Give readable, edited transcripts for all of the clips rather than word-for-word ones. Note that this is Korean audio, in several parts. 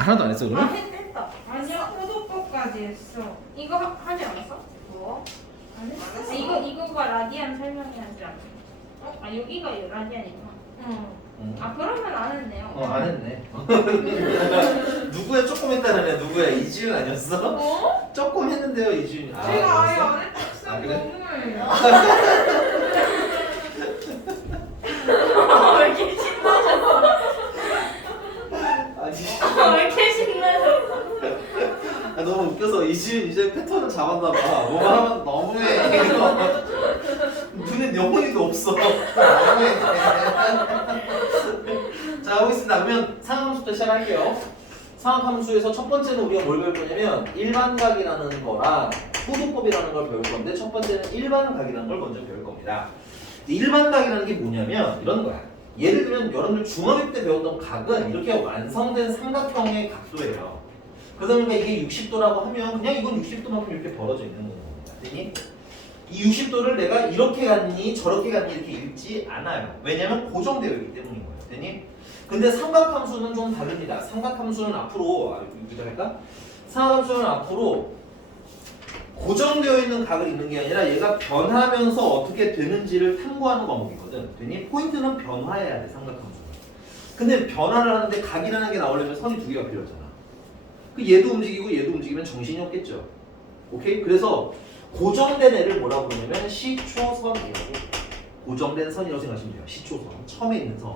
하나도 안 했어 그러면? 했다. 아니야, 호도법까지 했어. 이거 하지 않았어? 뭐? 안 했어? 이거가 라디안 설명해야지 않았어? 아 여기가 라디안이구나. 응. 아 그러면 안 했네요. 안 했네. 누구야 조금 했다는 애 누구야? 이지윤 아니었어? 뭐? 조금 했는데요 이지윤이. 제가 아예 그랬어? 안 했어. 아, 그래? 너무해. 왜 이렇게 신나셨어? 아니 왜 이렇게 신나셨어? 너무 웃겨서 이지윤 이제 패턴을 잡았나 봐. 뭐만 하면 너무해. 이거. 눈에 영혼이도 없어. 너무해. 자, 보겠습니다. 그러면 상함수부터 시작할게요. 상함수에서 첫 번째는 우리가 뭘 배울 거냐면 일반각이라는 거랑 호도법이라는 걸 배울 건데 첫 번째는 일반각이라는 걸 먼저 배울 겁니다. 일반각이라는 게 뭐냐면 이런 거야. 예를 들면 여러분들 중학교 때 배웠던 각은 이렇게 완성된 삼각형의 각도예요. 그러다 보니까 이게 60도라고 하면 그냥 이건 60도만큼 이렇게 벌어져 있는 겁니다. 됐니? 이 60도를 내가 이렇게 갔니 저렇게 갔니 이렇게 읽지 않아요. 왜냐면 고정되어 있기 때문인 거예요. 됐니? 근데 삼각함수는 좀 다릅니다. 삼각함수는 앞으로 여기다 할까? 삼각함수는 앞으로 고정되어 있는 각을 읽는 게 아니라 얘가 변하면서 어떻게 되는지를 탐구하는 과목이거든. 됐니? 포인트는 변화해야 돼, 삼각함수는. 근데 변화를 하는데 각이라는 게 나오려면 선이 두 개가 필요하잖아. 그 얘도 움직이고 얘도 움직이면 정신이 없겠죠. 오케이? 그래서 고정된 애를 뭐라고 부르냐면 시초선이라고. 고정된 선이라고 생각하시면 돼요. 시초선. 처음에 있는 선.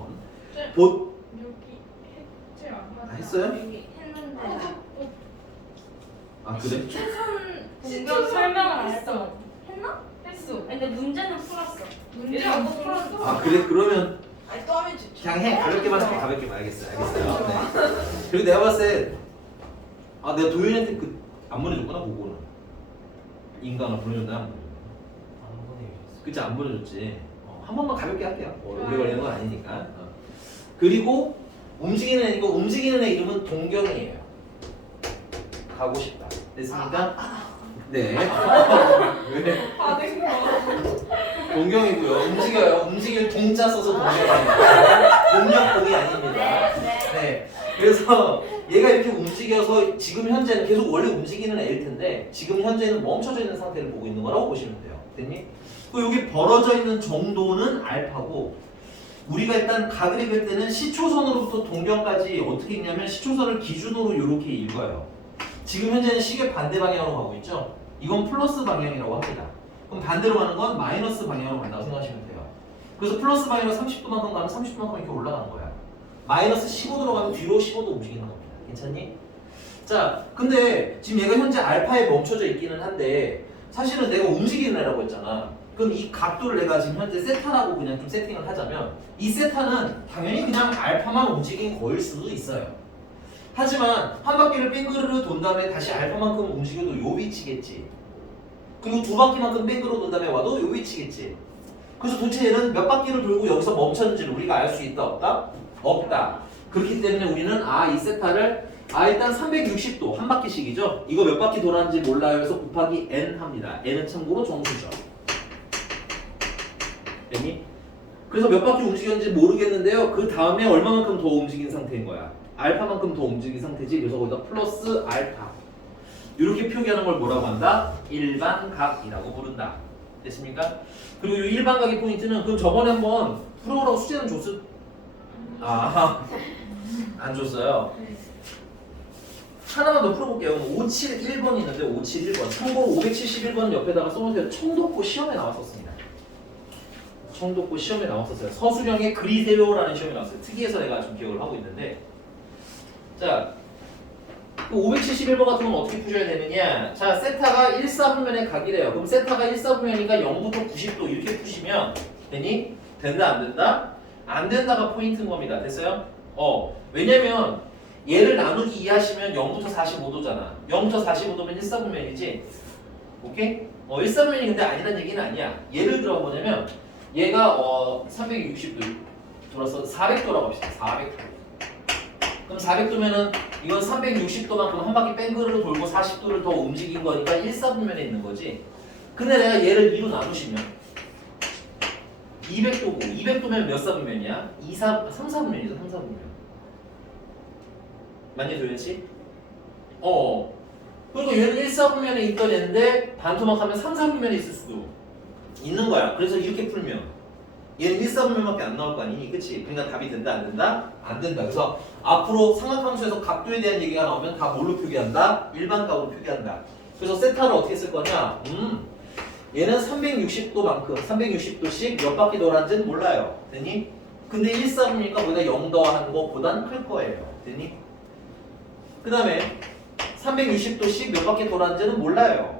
네. 보 여기 했지 않아? 했어요? 여기 했는데 아 그래? 시초선 시초선 공격 설명을 안 했어. 했어. 했나? 했어. 근데 문제는 풀었어. 문제 얘가 안 뭐 풀었어. 풀었어? 아 그래? 그러면 아니 또 하면 좋지. 그냥 해. 가볍게만 할게. 가볍게만. 알겠어요. 알겠어요. 네. 그리고 내가 봤을 때 내가 도윤이한테 안 보내줬구나 그거는. 인간을 보내줬나 안 보내줬나? 그치 안 보내줬지. 한 번만 가볍게 할게요. 오래 걸리는 건 아니니까. 그리고 움직이는 애니까 움직이는 애 이름은 동경이에요. 가고 싶다. 됐습니까? 네. 왜? 받은 거. 동경이고요. 움직여요. 움직일 동자 써서 동경입니다. 동력동이 아닙니다. 네. 그래서 얘가 이렇게 움직여서 지금 현재는 계속 원래 움직이는 애일 텐데 지금 현재는 멈춰져 있는 상태를 보고 있는 거라고 보시면 돼요. 됐니? 그 여기 벌어져 있는 정도는 알파고 우리가 일단 각을 읽을 때는 시초선으로부터 동경까지 어떻게 읽냐면 시초선을 기준으로 이렇게 읽어요. 지금 현재는 시계 반대 방향으로 가고 있죠? 이건 플러스 방향이라고 합니다. 그럼 반대로 가는 건 마이너스 방향으로 간다고 생각하시면 돼요. 그래서 플러스 방향으로 30도만큼 가면 30도만큼 이렇게 올라가는 거야. 마이너스 15도로 가면 뒤로 15도 움직이는 겁니다. 괜찮니? 자, 근데 지금 얘가 현재 알파에 멈춰져 있기는 한데 사실은 내가 움직이는 애라고 했잖아. 그럼 이 각도를 내가 지금 현재 세타라고 그냥 좀 세팅을 하자면 이 세타는 당연히 그냥 알파만 움직인 거일 수도 있어요. 하지만 한 바퀴를 뺑그르르 돈 다음에 다시 알파만큼 움직여도 요 위치겠지. 그리고 두 바퀴만큼 뺑그르르 돈 다음에 와도 요 위치겠지. 그래서 도대체 얘는 몇 바퀴를 돌고 여기서 멈췄는지를 우리가 알 수 있다 없다? 없다. 그렇기 때문에 우리는 이 세타를 일단 360도 한 바퀴씩이죠. 이거 몇 바퀴 돌았는지 몰라요. 그래서 곱하기 n 합니다. n은 참고로 정수죠. 됐니? 그래서 몇 바퀴 움직였는지 모르겠는데요. 그 다음에 얼마만큼 더 움직인 상태인 거야. 알파만큼 더 움직인 상태지. 그래서 거기다 플러스 알파. 이렇게 표기하는 걸 뭐라고 한다? 일반각이라고 부른다. 됐습니까? 그리고 이 일반각의 포인트는 그럼 저번에 한번 풀어오라고 수제는 줬을 안 줬어요. 하나만 더 풀어볼게요. 571번이 있는데 571번. 참고로 571번은 옆에다가 써놓으세요. 청독고 시험에 나왔었습니다. 청독고 시험에 나왔었어요. 서술형의 그리세요라는 시험에 나왔어요. 특이해서 내가 좀 기억을 하고 있는데 자, 571번 같은 건 어떻게 푸셔야 되느냐. 자, 세타가 1사분면의 각이래요. 그럼 세타가 1사분면이니까 0부터 90도 이렇게 푸시면 되니? 된다 안 된다? 안 된다가 포인트인 겁니다. 됐어요? 왜냐면 얘를 나누기 이해하시면 0부터 45도잖아. 0부터 45도면 1사분면이지. 오케이? 1사분면이 근데 아니란 얘기는 아니야. 예를 들어 뭐냐면 얘가 360도 돌아서 400도라고 합시다. 400도. 그럼 400도면은 이건 360도만큼 한 바퀴 뺑그르르 돌고 40도를 더 움직인 거니까 1사분면에 있는 거지. 근데 내가 얘를 2로 나누시면 200도고 200도면 몇 사분면이야? 3사분면이죠. 3사분면. 맞니 도현씨? 그리고 얘는 1, 4분면에 있던 애인데 반토막하면 3, 4분면에 있을 수도 있는 거야. 그래서 이렇게 풀면 얘는 1, 4분면밖에 안 나올 거 아니니? 그치? 그러니까 답이 된다 안 된다? 안 된다. 그래서 앞으로 삼각함수에서 각도에 대한 얘기가 나오면 다 뭘로 표기한다? 일반값으로 표기한다. 그래서 세타를 어떻게 쓸 거냐? 얘는 360도만큼 360도씩 몇 바퀴 돌았는지는 몰라요. 됐니? 근데 1, 4분이니까 거기다 0 더한 것보단 클 거예요. 됐니? 그 다음에 360도씩 몇 바퀴 돌았는지는 몰라요.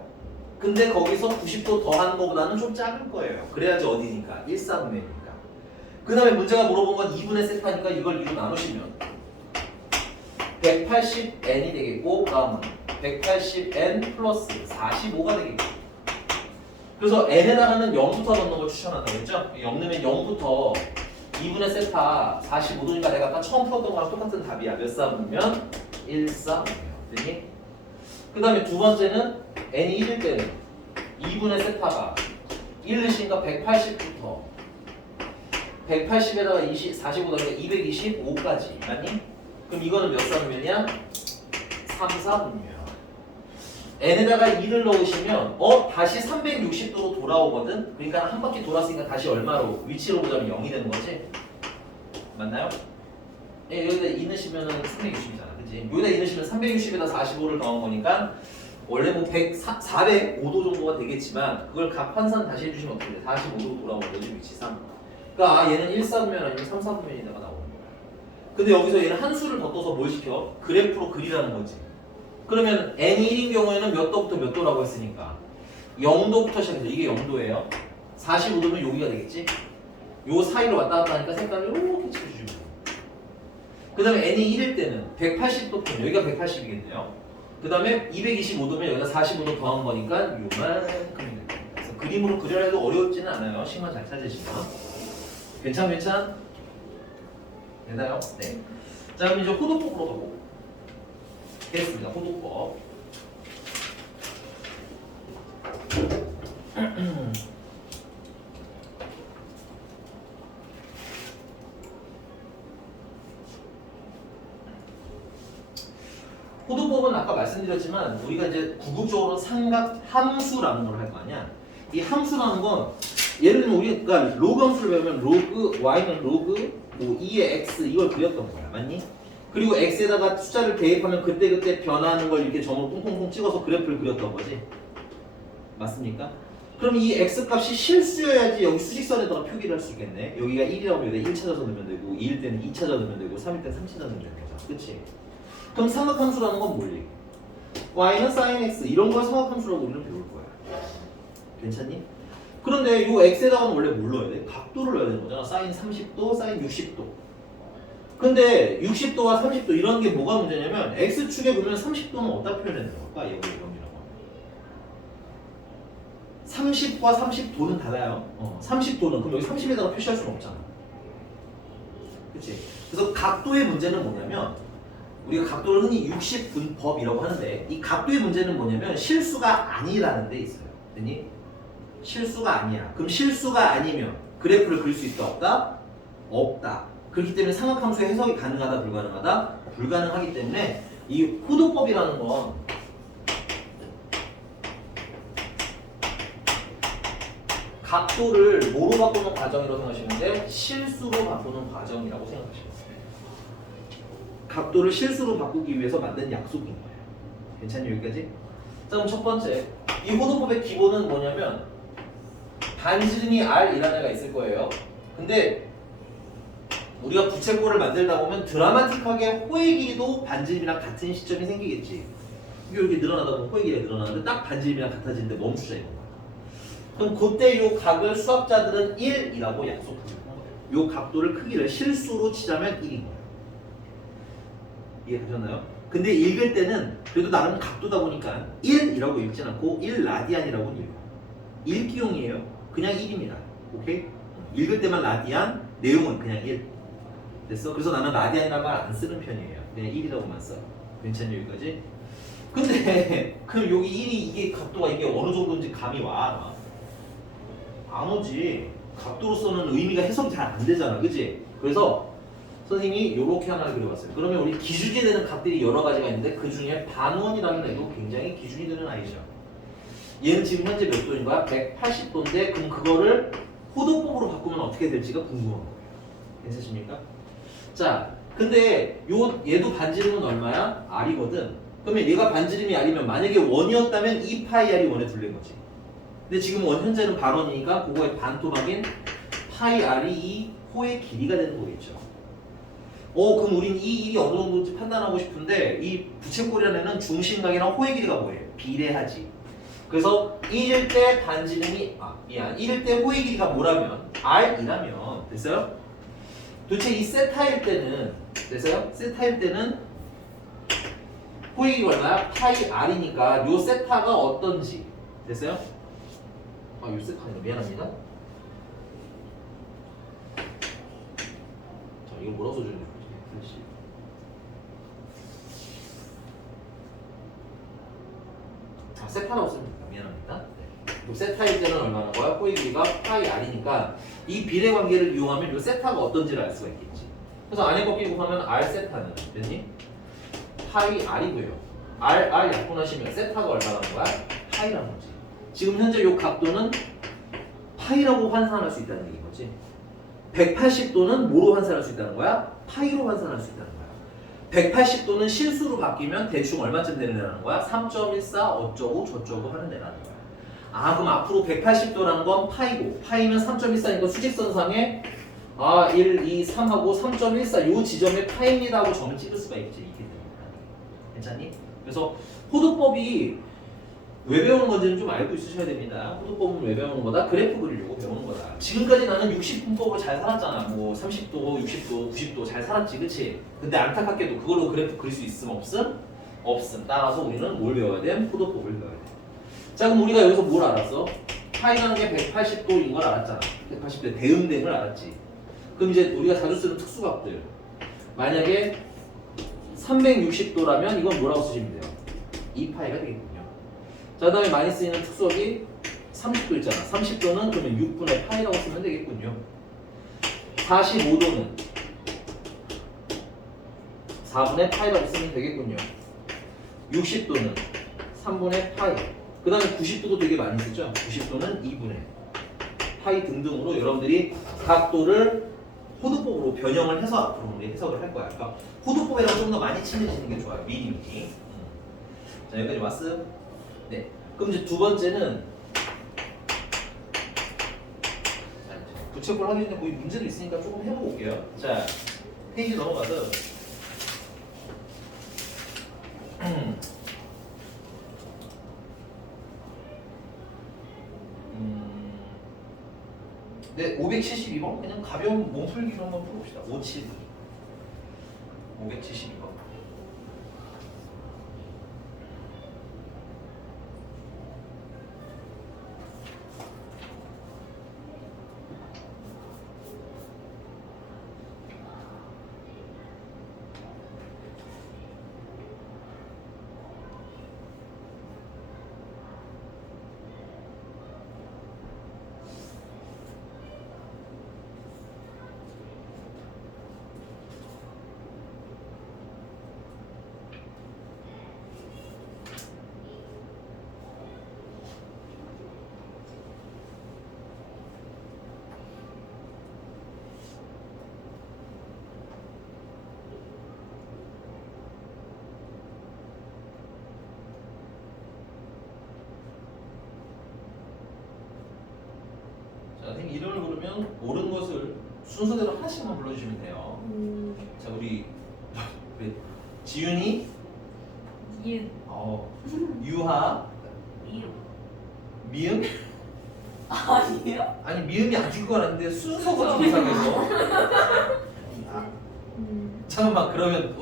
근데 거기서 90도 더한 것보다는 좀 작을 거예요. 그래야지 어디니까? 1, 4분면이니까. 그 다음에 문제가 물어본 건 2분의 세타니까 이걸 2로 나누시면 180n이 되겠고 다음은 180n 플러스 45가 되겠고 그래서 n에다가는 0부터 넣는 걸 추천한다고 했죠? 0 넣으면 0부터 2분의 세타 45도니까 내가 아까 처음 풀었던 거랑 똑같은 답이야. 몇 사분면? 1, 4분면. 됐니? 그 다음에 두 번째는 n이 1일 때는 2분의 세타가 1 넣으시니까 180부터 180에다가 45 더하니까 225까지 맞니? 그럼 이거는 몇 사분면이야? 3, 4분면. n에다가 2를 넣으시면 다시 360도로 돌아오거든? 그러니까 한 바퀴 돌았으니까 다시 얼마로? 위치로 보자면 0이 되는 거지? 맞나요? 예, 여기다 2 넣으시면 360이잖아 그치? 여기다 2 넣으시면 360에다 45를 더한 거니까 원래 뭐 405도 정도가 되겠지만 그걸 각 환산 다시 해주시면 어떻게 돼? 45도로 돌아오는 거지 위치상. 그러니까 얘는 1, 4분면 아니면 3, 4분면에다가 나오는 거야. 근데 여기서 얘는 한 수를 더 떠서 뭘 시켜? 그래프로 그리라는 거지. 그러면 n이 1인 경우에는 몇 도부터 몇 도라고 했으니까 0도부터 시작해서 이게 0도예요. 45도면 여기가 되겠지? 요 사이로 왔다 갔다 하니까 색깔을 이렇게 칠해주면 돼요. 그 다음에 n이 1일 때는 180도 편 여기가 180이겠네요. 그 다음에 225도면 여기다 45도 더한 거니까 요만큼이 됩니다. 그래서 그림으로 그려야 해도 어려웠지는 않아요. 식만 잘 찾으시면. 괜찮? 되나요? 네. 자 그럼 이제 호도법으로 가고 됐습니다. 호도법. 호도법은 아까 말씀드렸지만 우리가 이제 궁극적으로 삼각 함수라는 걸 할 거 아니야. 이 함수라는 건 예를 들면 우리가 로그 함수를 배우면 로그 y는 로그 뭐 2의 x 이걸 그렸던 거야. 맞니? 그리고 x에다가 숫자를 대입하면 그때그때 변하는 걸 이렇게 점으로 콩콩콩 찍어서 그래프를 그렸던 거지. 맞습니까? 그럼 이 x값이 실수여야지 여기 수직선에다가 표기를 할 수 있겠네. 여기가 1이라고 여기다 1 찾아서 넣으면 되고 2일 때는 2 찾아 넣으면 되고 3일 때는 3 찾아 넣으면 되는 거죠. 그치? 그럼 삼각함수라는 건 뭘 얘기해? y는 sin x 이런 걸 삼각함수라고 우리는 배울 거야. 괜찮니? 그런데 이 x에다가는 원래 뭘 넣어야 돼? 각도를 넣어야 되는 거잖아. sin 30도, sin 60도. 근데 60도와 30도 이런 게 뭐가 문제냐면 x축에 보면 30도는 어디다 표현해야 될까? 여기 0이라고 하면 30과 30도는 달라요. 30도는 그럼 여기 30에다가 표시할 수는 없잖아. 그치? 그래서 각도의 문제는 뭐냐면 우리가 각도를 흔히 60분법이라고 하는데 이 각도의 문제는 뭐냐면 실수가 아니라는 데 있어요. 됐니? 실수가 아니야. 그럼 실수가 아니면 그래프를 그릴 수 있다 없다? 없다. 그렇기 때문에 삼각함수의 해석이 가능하다 불가능하다? 불가능하기 때문에 이 호도법이라는 건 각도를 뭐로 바꾸는 과정이라고 생각하시면 돼? 실수로 바꾸는 과정이라고 생각하시면 돼요. 각도를 실수로 바꾸기 위해서 만든 약속인 거예요. 괜찮니 여기까지? 자 그럼 첫 번째 이 호도법의 기본은 뭐냐면 반지름이 r이라는 애가 있을 거예요. 근데 우리가 부채꼴을 만들다 보면 드라마틱하게 호의 길이도 반지름이랑 같은 시점이 생기겠지. 이게 이렇게 늘어나다 보면 호의 길이가 늘어나는데 딱 반지름이랑 같아지는데 멈추자 이건 거야. 그럼 그때 이 각을 수학자들은 1이라고 약속하는 거예요. 이 각도를 크기를 실수로 치자면 1인 거예요. 이해되셨나요? 근데 읽을 때는 그래도 나름 각도다 보니까 1이라고 읽진 않고 1라디안이라고 읽어요. 읽기용이에요. 그냥 1입니다. 오케이? 읽을 때만 라디안, 내용은 그냥 1. 됐어? 그래서 나는 라디안이라는 말 안 쓰는 편이에요. 그냥 1이라고만 써. 괜찮니 여기까지? 근데 그럼 여기 1이 이게 각도가 이게 어느 정도인지 감이 와? 안 오지. 각도로서는 의미가 해석이 잘 안 되잖아. 그치? 그래서 선생님이 이렇게 하나 그려봤어요. 그러면 우리 기준이 되는 값들이 여러 가지가 있는데 그 중에 반원이라는 애도 굉장히 기준이 되는 아이죠. 얘는 지금 현재 몇 도인 거야? 180도인데 그럼 그거를 호도법으로 바꾸면 어떻게 될지가 궁금한 거예요. 괜찮습니까? 자, 근데 얘도 반지름은 얼마야? R이거든. 그러면 얘가 반지름이 R이면 만약에 원이었다면 2파이 R이 원에 둘린 거지. 근데 지금 원 현재는 반원이니까 그거의 반토막인 파이 R이 이 호의 길이가 되는 거겠죠. 그럼 우린 이 일이 어느 정도인지 판단하고 싶은데 이 부채꼴이라는 애는 중심각이랑 호의 길이가 뭐예요? 비례하지. 그래서 1일 때 반지름이 1일 때 호의 길이가 뭐라면 R이라면 됐어요? 도대체 이 세타일 때는 됐어요? 세타일 때는 호의 길이가 얼마야? 파이 R이니까 요 세타가 어떤지 됐어요? 요 세타는 미안합니다. 자, 이거 뭐라고 써주는 거지? 세타라고 쓰면 됩니다. 미안합니다. 네. 세타일 때는 얼마나 거야? 호의 길이가 파이 R이니까 이 비례 관계를 이용하면 이 세타가 어떤지를 알 수가 있겠지. 그래서 안에 거 끼고 하면 R 세타는 됐니? 파이 R이고요. R 약분하시면 세타가 얼마라는 거야? 파이라는 거지. 지금 현재 이 각도는 파이라고 환산할 수 있다는 얘기인 거지. 180도는 뭐로 환산할 수 있다는 거야? 파이로 환산할 수 있다는 거야. 180도는 실수로 바뀌면 대충 얼마쯤 되는 애라는 거야? 3.14 어쩌고 저쩌고 하는 애라는 거야. 그럼 앞으로 180도라는 건 파이고 파이면 3.14니까 수직선상에 1, 2, 3하고 3.14 요 지점에 파입니다 하고 점을 찍을 수가 있지. 이렇게 됩니다. 괜찮니? 그래서 호도법이 왜 배우는 건지는 좀 알고 있으셔야 됩니다. 호도법은 왜 배우는 거다? 그래프 그리려고 배우는 거다. 지금까지 나는 60분법으로 잘 살았잖아. 뭐 30도, 60도, 90도 잘 살았지, 그치? 근데 안타깝게도 그걸로 그래프 그릴 수 있음 없음? 없음. 따라서 우리는 뭘 배워야 돼? 호도법을 배워야 돼. 자, 그럼 우리가 여기서 뭘 알았어? 파이라는 게 180도인 걸 알았잖아. 180도 대응됨을 알았지. 그럼 이제 우리가 자주 쓰는 특수값들. 만약에 360도라면 이건 뭐라고 쓰시면 돼요? 2파이가 되겠군요. 자, 그 다음에 많이 쓰이는 특수압이 30도 있잖아. 30도는 그러면 6분의 파이라고 쓰면 되겠군요. 45도는 4분의 파이라고 쓰면 되겠군요. 60도는 3분의 파이. 그 다음에 90도도 되게 많이 쓰죠. 90도는 2분의 파이 등등으로 여러분들이 각도를 호도법으로 변형을 해서 앞으로 우리 해석을 할 거야. 그러니까 호도법이랑 좀 더 많이 친해지는 게 좋아요. 미리. 자, 여기까지 왔음. 네. 그럼 이제 두 번째는 부채꼴 하기 전에 거기 문제도 있으니까 조금 해보고 올게요. 자, 페이지 넘어가서 네, 572번 그냥 가벼운 몸풀기로 한번 풀어봅시다. 572 572번. 선생님 이름을 부르면 옳은 것을 순서대로 하나씩만 불러주시면 돼요. 자, 우리 지윤이, 이응. 유하, 이응. 미음? 아니에요? 아니 미음이 아닐 거 같은데 순서가 좀 이상해서. 잠깐만, 그러면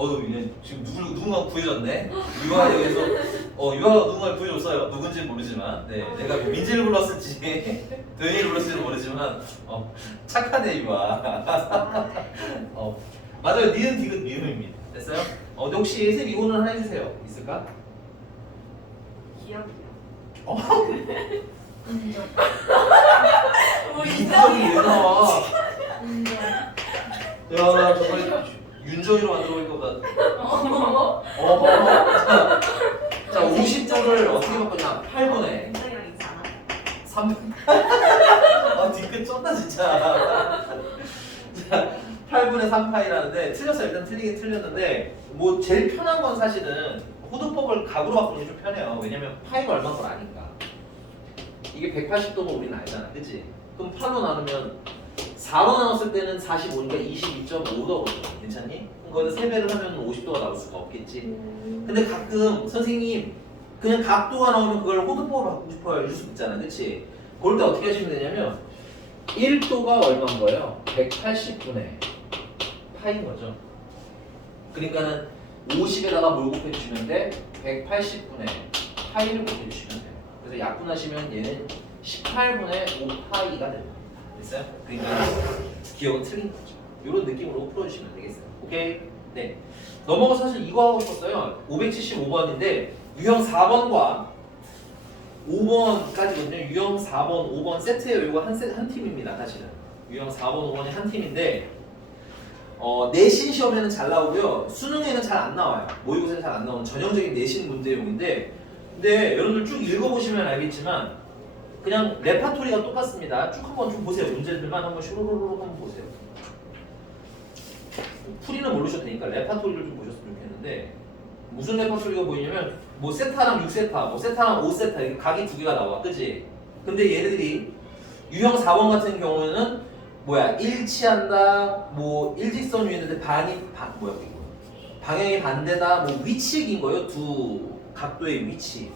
지금 누군가 구해줬네. 유하가 여기서 유하가 누군가를 구해줬어요. 누군지는 모르지만, 네, 내가 민지를 불렀을지 도현이를 불렀을지는 모르지만 착하네 유하. 맞아요. 니은 디귿 미음입니다. 됐어요? 근데 혹시 예습 이거는 하나 해주세요. 있을까? 기억이요. 인정이 왜 나와? 인정. 야 정말 윤정이로 만들어볼 것 같아. 자 50도를 어떻게 바꾸냐? 8분의 굉장히 있잖아. 3. 아 뒤끝 쩐다 진짜. 자 8분의 3파이라는데 틀렸어요. 일단 틀리긴 틀렸는데 뭐 제일 편한 건 사실은 호두법을 각으로 바꾸는 게 좀 편해요. 왜냐면 파이가 얼마인 걸 아니까. 이게 180도면 우리는 알잖아, 그치? 그럼 8로 나누면 4로 나눴을 때는 45니까 22.5도거든. 괜찮니? 그럼 거기서 3배를 하면 50도가 나올 수가 없겠지. 근데 가끔 선생님 그냥 각도가 나오면 그걸 호두법으로 바꾸고 싶어요. 이럴 수 있잖아, 그치? 그럴 때 어떻게 하시면 되냐면 1도가 얼마인 거예요? 180분의 파인 거죠. 그러니까는 50에다가 뭘 곱해주시면 돼? 180분의 파이를 곱해주시면 돼요. 그래서 약분하시면 얘는 18분의 5파이가 됩니다. 됐어요? 그러니까 기억은 틀린 거죠. 이런 느낌으로 풀어주시면 되겠어요. 오케이? 네. 넘어가서 사실 이거 하고 싶었어요. 575번인데 유형 4번과 5번까지거든요. 유형 4번, 5번 세트예요. 이거 한 팀입니다. 사실은 유형 4번, 5번이 한 팀인데 내신 시험에는 잘 나오고요. 수능에는 잘 안 나와요. 모의고사는 잘 안 나오는 전형적인 내신 문제용인데 근데 여러분들 쭉 읽어보시면 알겠지만 그냥 레파토리가 똑같습니다. 쭉 한번 좀 보세요. 문제들만 한번 슈루루루 한번 보세요. 풀이는 모르셔도 되니까 레파토리를 좀 보셨으면 좋겠는데 무슨 레파토리가 보이냐면 뭐 세타랑 6세타, 뭐 세타랑 5세타 이렇게 각이 두 개가 나와, 그지? 근데 얘네들이 유형 4번 같은 경우는 뭐야 일치한다, 뭐 일직선 위에 있는데 뭐야 이거 방향이 반대다, 뭐 위치인 거예요. 두 각도의 위치.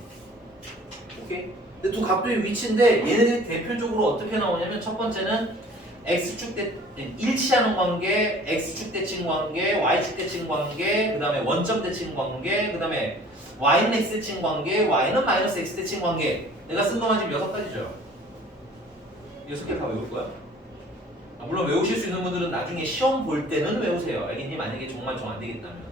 오케이? 근데 두 각도의 위치인데 얘네들이 대표적으로 어떻게 나오냐면 첫 번째는 x축 대 일치하는 관계, x축 대칭 관계, y축 대칭 관계, 그 다음에 원점 대칭 관계, 그 다음에 y는 x 대칭 관계, y는 마이너스 x 대칭 관계. 내가 쓴 것만 지금 6가지죠. 6개 다 외울 거야. 물론 외우실 수 있는 분들은 나중에 시험 볼 때는 외우세요. 알겠니? 만약에 정말 정 안 되겠다면.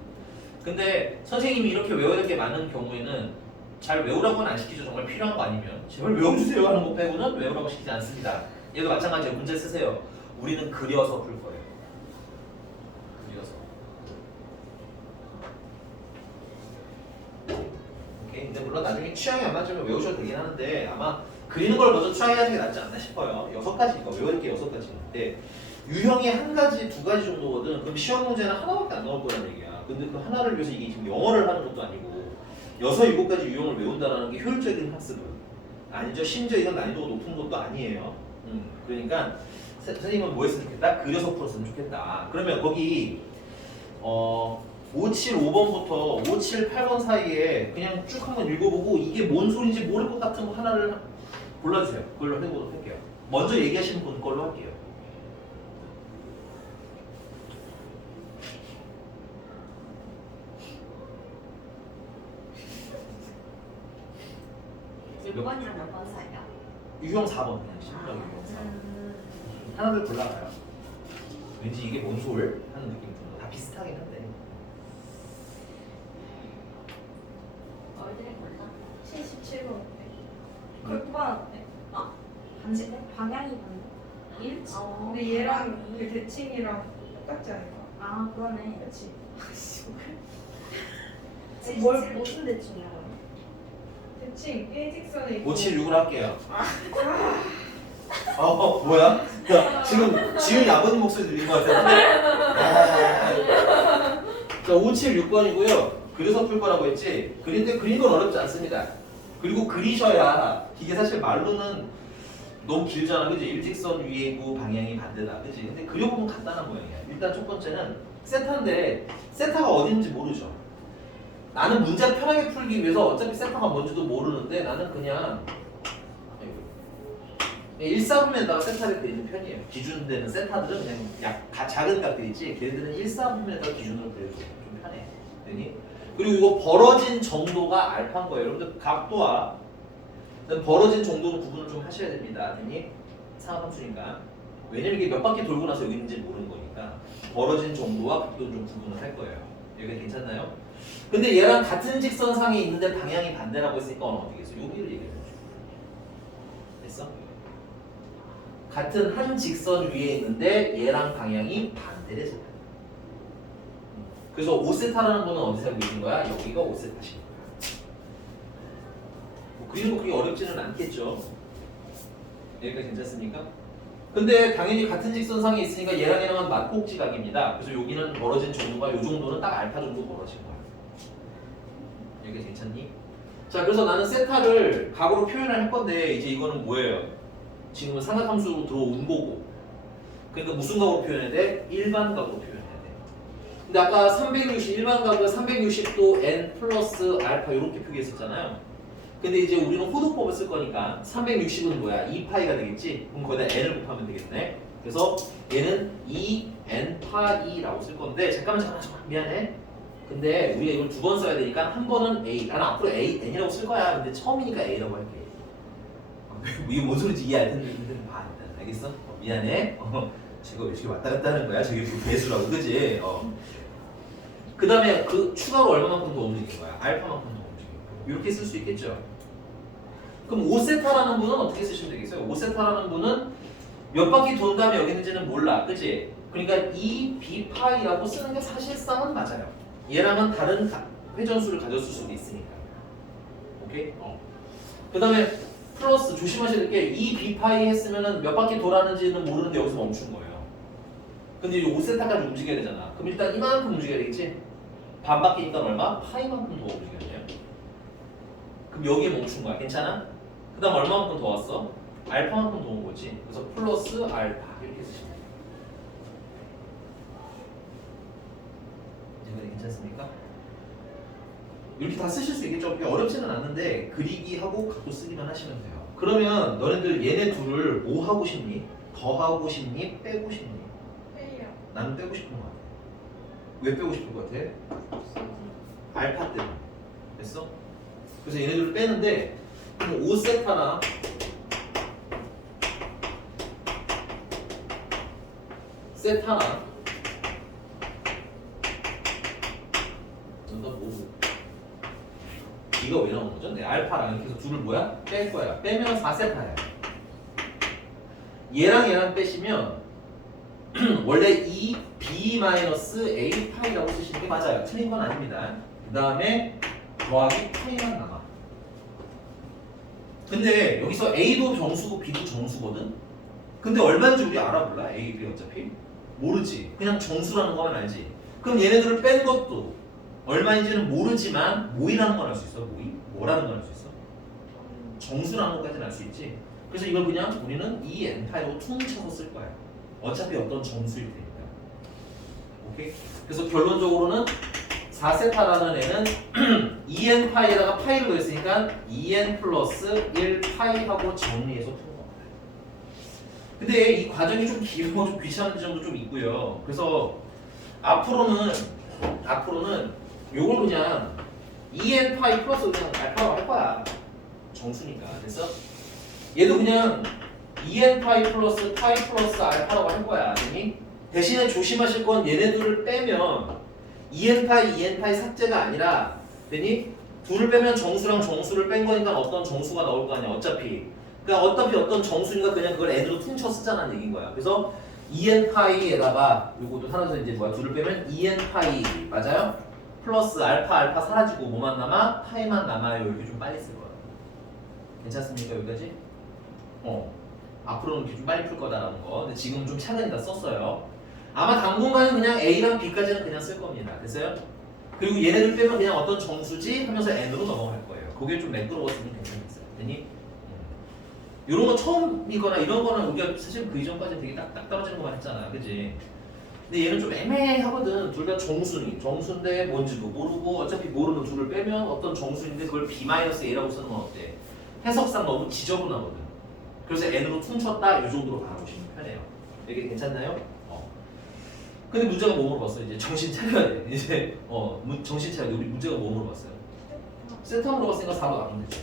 근데 선생님이 이렇게 외워야 될 게 많은 경우에는 잘 외우라고는 안 시키죠. 정말 필요한 거 아니면 제발 외워주세요 하는 거 빼고는 외우라고 시키지 않습니다. 얘도 마찬가지예요. 문제 쓰세요. 우리는 그려서 풀 거예요. 그려서. 오케이. 근데 물론 나중에 취향이 안 맞으면 외우셔도 되긴 하는데 아마 그리는 걸 먼저 취향하는 게 낫지 않나 싶어요. 6가지니까 외울 게 6가지인데 유형이 1가지, 2가지 정도거든. 그럼 시험 문제는 하나밖에 안 나올 거란 얘기야. 근데 그 하나를 위해서 이게 지금 영어를 하는 것도 아니고 6, 7가지 유형을 외운다는 게 효율적인 학습은 아니죠. 심지어 이건 난이도가 높은 것도 아니에요. 그러니까 선생님은 뭐 했으면 좋겠다? 그려서 풀었으면 좋겠다. 그러면 거기 575번부터 578번 사이에 그냥 쭉 한번 읽어보고 이게 뭔 소리인지 모를 것 같은 거 하나를 골라주세요. 그걸로 해보도록 할게요. 먼저 얘기하시는 분 걸로 할게요. 몇 번이랑 몇 번 사이야? 유형 4번 그냥 심플하게 유형 4번 하나를 골라봐요. 왠지 이게 뭔 소리 하는 느낌이 듭니다. 다 비슷하긴 한데 얼들이 몰라. 77번. 네. 그 9번 어때? 반대? 방향이 반대? 일치? 근데 얘랑 그 대칭이랑 똑같지 않을까? 아 그러네. 그렇지. 무슨 대칭이야? 대칭 일직선에 있고. 576을 할게요. 뭐야? 야, 지금 지훈이 아버님 목소리 들린 것 같은데. 자, 576번이고요. 그래서 풀 거라고 했지. 그린데 그린 건 어렵지 않습니다. 그리고 그리셔야 이게 사실 말로는 너무 길잖아, 그지? 일직선 위에 있고 방향이 반대다, 그지? 근데 그려보면 간단한 모양이야. 일단 첫 번째는 세타인데 세타가 어딘지 모르죠. 나는 문제 편하게 풀기 위해서 어차피 세타가 뭔지도 모르는데 나는 그냥 1,4분면에다가 세타를 그리는 편이에요. 기준되는 세타들은 그냥 작은 값들이지 걔네들은 1,4분면에다가 기준으로 그려도 좀 편해. 되니? 그리고 이거 벌어진 정도가 알파인 거예요. 여러분들 각도와 벌어진 정도는 구분을 좀 하셔야 됩니다. 되니? 상하함수니까. 왜냐면 이게 몇 바퀴 돌고 나서 여기 있는지 모르는 거니까 벌어진 정도와 각도는 좀 구분을 할 거예요. 여기가 괜찮나요? 근데 얘랑 같은 직선상에 있는데 방향이 반대라고 했으니까 어떻게 했어? 여기를 얘기해 줘. 됐어? 같은 한 직선 위에 있는데 얘랑 방향이 반대래서 그래서 5세타라는 거는 어디 살고 있는 거야? 여기가 5세타신 거야. 뭐 그리는 거 그렇게 어렵지는 않겠죠. 여기까지 괜찮습니까? 근데 당연히 같은 직선상에 있으니까 얘랑 얘랑은 맞곡지각입니다. 그래서 여기는 벌어진 정도가 요 정도는 딱 알파 정도 벌어진 거야. 여기까지 괜찮니? 자, 그래서 나는 세타를 각으로 표현을 할 건데 이제 이거는 뭐예요? 지금은 삼각함수로 들어온 거고. 그러니까 무슨 각으로 표현해야 돼? 일반 각으로 표현해야 돼. 근데 아까 360 일반 각을 360도 n 플러스 알파 이렇게 표기했었잖아요. 근데 이제 우리는 호도법을 쓸 거니까 360은 뭐야? 2파이가 되겠지? 그럼 거기다 n을 곱하면 되겠네. 그래서 얘는 2n 파이라고 쓸 건데 잠깐만 미안해. 근데 우리가 이걸 두 번 써야 되니까 한 번은 a. 나는 앞으로 a n이라고 쓸 거야. 근데 처음이니까 a라고 할게. 이게 뭔 소리인지 이해 안 되는 봐. 일단 알겠어? 미안해. 제가 왜 이렇게 왔다 갔다 하는 거야? 저게 배수라고 그지? 그 다음에 그 추가로 얼마만큼 더 움직인 거야? 알파만큼 더 움직인 거야. 이렇게 쓸 수 있겠죠? 그럼 5세타라는 분은 어떻게 쓰시면 되겠어요? 5세타라는 분은 몇 바퀴 돈 다음에 여기 있는지는 몰라. 그치? 그러니까 2b파이라고 쓰는 게 사실상은 맞아요. 얘랑은 다른 회전수를 가졌을 수도 있으니까. 오케이? 그 다음에 플러스 조심하셔야 될 게 2b파이 했으면은 몇 바퀴 돌았는지는 모르는데 여기서 멈춘 거예요. 근데 이제 5세타까지 움직여야 되잖아. 그럼 일단 이만큼 움직여야 되겠지? 반 바퀴니까 얼마? 파이만큼 더 움직여야 돼요. 그럼 여기에 멈춘 거야. 괜찮아? 그 다음 얼마만큼 더 왔어? 알파만큼 더 온 거지. 그래서 플러스 알파 이렇게 쓰시면 돼요. 이제 괜찮습니까? 이렇게 다 쓰실 수 있겠죠? 어렵지는 않는데 그리기 하고 갖고 쓰기만 하시면 돼요. 그러면 너네들 얘네 둘을 뭐 하고 싶니? 더 하고 싶니? 빼고 싶니? 빼요. 나는 빼고 싶은 것 같아. 왜 빼고 싶은 것 같아? 알파 때문에. 됐어? 그래서 얘네들을 빼는데 5세타나 세타나 뭔가 뭐 B가 왜 나오는 거죠? 네, 알파랑 이렇게 해서 둘을 뭐야? 뺄 거야. 빼면 4세타야. 얘랑 얘랑 빼시면 원래 2b-a 파이라고 쓰시는 게 맞아요. 틀린 건 아닙니다. 그 다음에 더하기 파이만 남아. 근데 여기서 a도 정수고 b도 정수거든? 근데 얼마인지 우리 알아볼라? a, b 어차피? 모르지. 그냥 정수라는 거만 알지. 그럼 얘네들을 뺀 것도 얼마인지는 모르지만 모이라는 건 알 수 있어. 모이? 뭐라는 건 알 수 있어? 정수라는 것까지는 알 수 있지. 그래서 이걸 그냥 우리는 이 n파이로 퉁쳐서 쓸 거야. 어차피 어떤 정수일 테니까. 오케이? 그래서 결론적으로는 4세타라는 애는 2n파이에다가 파이를 더했으니까 2n 플러스 1파이하고 정리해서 푼 겁니다. 근데 이 과정이 좀 길고 좀 귀찮은 점도 좀 있고요. 그래서 앞으로는 요걸 그냥 2n파이 플러스 그냥 알파로 할 거야. 정수니까. 그래서 얘도 그냥 2n파이 플러스 파이 플러스 알파라고 할 거야. 아니? 대신에 조심하실 건 얘네들을 빼면 2n파이 삭제가 아니라 되니? 둘을 빼면 정수랑 정수를 뺀 거니까 어떤 정수가 나올 거 아니야. 어차피. 그러니까 어떤 정수니까 그냥 그걸 n으로 퉁쳐 쓰자는 얘기인 거야. 그래서 2n파이에다가 요것도 하나 더 이제 뭐야? 둘을 빼면 2n파이 맞아요? 플러스 알파 사라지고 뭐만 남아? 파이만 남아요. 이렇게 좀 빨리 쓸 거야. 괜찮습니까? 여기까지? 앞으로는 이렇게 좀 빨리 풀 거다라는 거. 근데 지금은 좀 차근히 다 썼어요. 아마 당분간은 그냥 A랑 B까지는 그냥 쓸 겁니다. 됐어요? 그리고 얘네들 빼면 그냥 어떤 정수지 하면서 N으로 넘어갈 거예요. 그게 좀 매끄러웠으면 괜찮겠어요. 되니? 이런 거 처음이거나 이런 거는 우리가 사실 그 이전까지 되게 딱 떨어지는 것만 했잖아. 그치? 근데 얘는 좀 애매하거든. 둘 다 정수인데 뭔지도 모르고 어차피 모르는 둘을 빼면 어떤 정수인데 그걸 B-A라고 쓰는 건 어때? 해석상 너무 지저분하거든. 그래서 N으로 퉁쳤다 이 정도로 바라보시면 편해요. 이게 괜찮나요? 근데 문제가 뭐 물어봤어? 이제 정신 차려야 돼. 이제 정신 차려야 돼. 우리 문제가 뭐 물어봤어요? 세타 물어봤으니까 4로 나가면 되죠.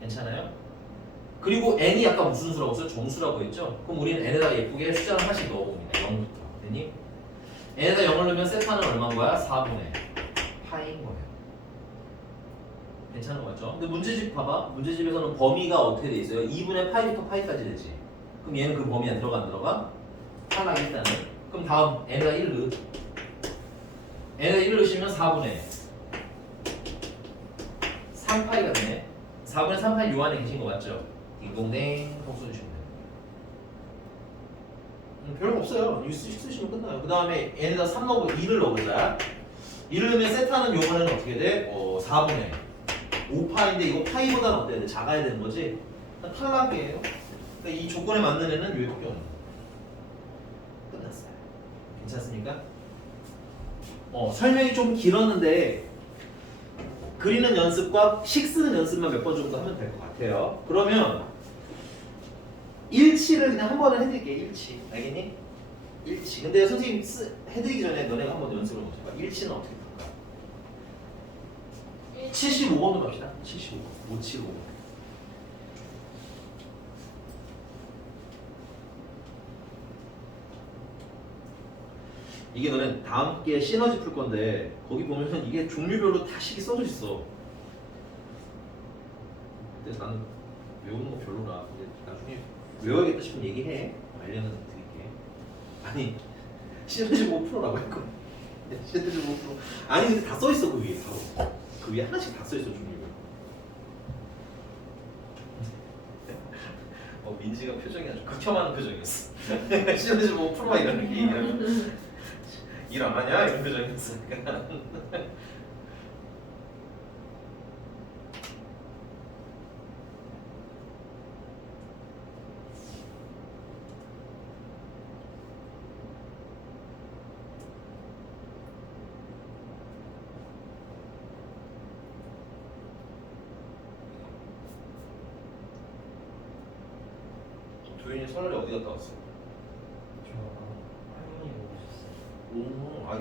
괜찮아요? 그리고 n이 아까 무슨 수라고 했어요? 정수라고 했죠? 그럼 우리는 n에다가 예쁘게 숫자를 하나씩 넣어봅니다. 0부터. 되니? n에다 0을 넣으면 세타는 얼마인 거야? 4분의 파이인 거예요. 괜찮은 거죠? 근데 문제집 봐봐. 문제집에서는 범위가 어떻게 돼 있어요? 2분의 파이부터 파이까지 되지. 그럼 얘는 그 범위 안 들어가 안 들어가? 탈락 일단은. 그럼 다음 n에다 1 넣. n에다 1 넣으시면 4분의 3파이가 되네. 4분의 3파이 요 안에 계신 거 맞죠? 딩동댕 하고 써주시면 돼요. 별거 없어요. 이거 쓰시면 끝나요. 그 다음에 n에다 3 넣고 2를 넣어보자. 2를 넣으면 세타는 요번에는 어떻게 돼? 4분의 5파인데 이거 파이보다는 어때야 돼? 작아야 되는 거지? 탈락이에요. 그러니까 이 조건에 맞는 애는 요밖에 없는 거예요. 끝났어요. 괜찮습니까? 설명이 좀 길었는데 그리는 연습과 식 쓰는 연습만 몇 번 정도 하면 될 것 같아요. 그러면 일치를 그냥 한 번은 해드릴게요. 일치. 알겠니? 일치. 근데 선생님 해드리기 전에 너네가 한번 연습을 먼저 해봐. 일치는 어떻게 볼까? 75번으로 갑시다. 75번. 575번. 이게 너네 다음 게 시너지 풀 건데 거기 보면은 이게 종류별로 다 식이 써져 있어. 근데 나는 외우는 거 별로라. 근데 나중에 외워야겠다 싶으면 얘기해. 알려는 드릴게. 아니 시너지 뭐 풀어라고 할 거야. 시너지 뭐 풀어. 아니 근데 다 써 있어 그 위에 바로. 그 위에 하나씩 다 써 있어 종류별로. 민지가 표정이 아주 극혐하는 표정이었어. 시너지 뭐 풀어 이러는 게 얘기하면. 일 안 하냐? 이런 표정이었으니까. 도윤이 설날에 어디 갔다 왔어?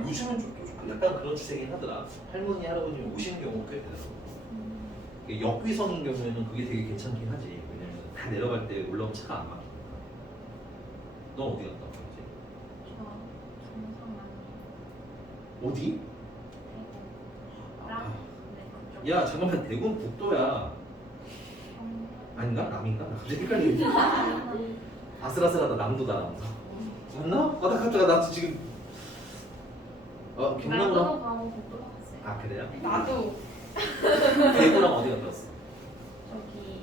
요즘은 좀 약간 그런 추세긴 하더라. 할머니, 할아버지 오시는 경우가 꽤 되더라고. 역위성인 경우에는 그게 되게 괜찮긴 하지. 왜냐면 다 내려갈 때 올라오면 차가 안 막히니까. 넌 어디 갔다 왔지? 저 정상 어디? 남. 야 잠깐만 대구는 북도야. 아닌가? 남인가? 나 갑자기 헷갈리네. 아슬아슬하다. 남도다 남도. 맞나? 나 갑자기 나 지금 경남으로. 나도 가고 복도로 갔어요. 아 그래요? 나도. 대구랑 어디 갔다 왔어? 저기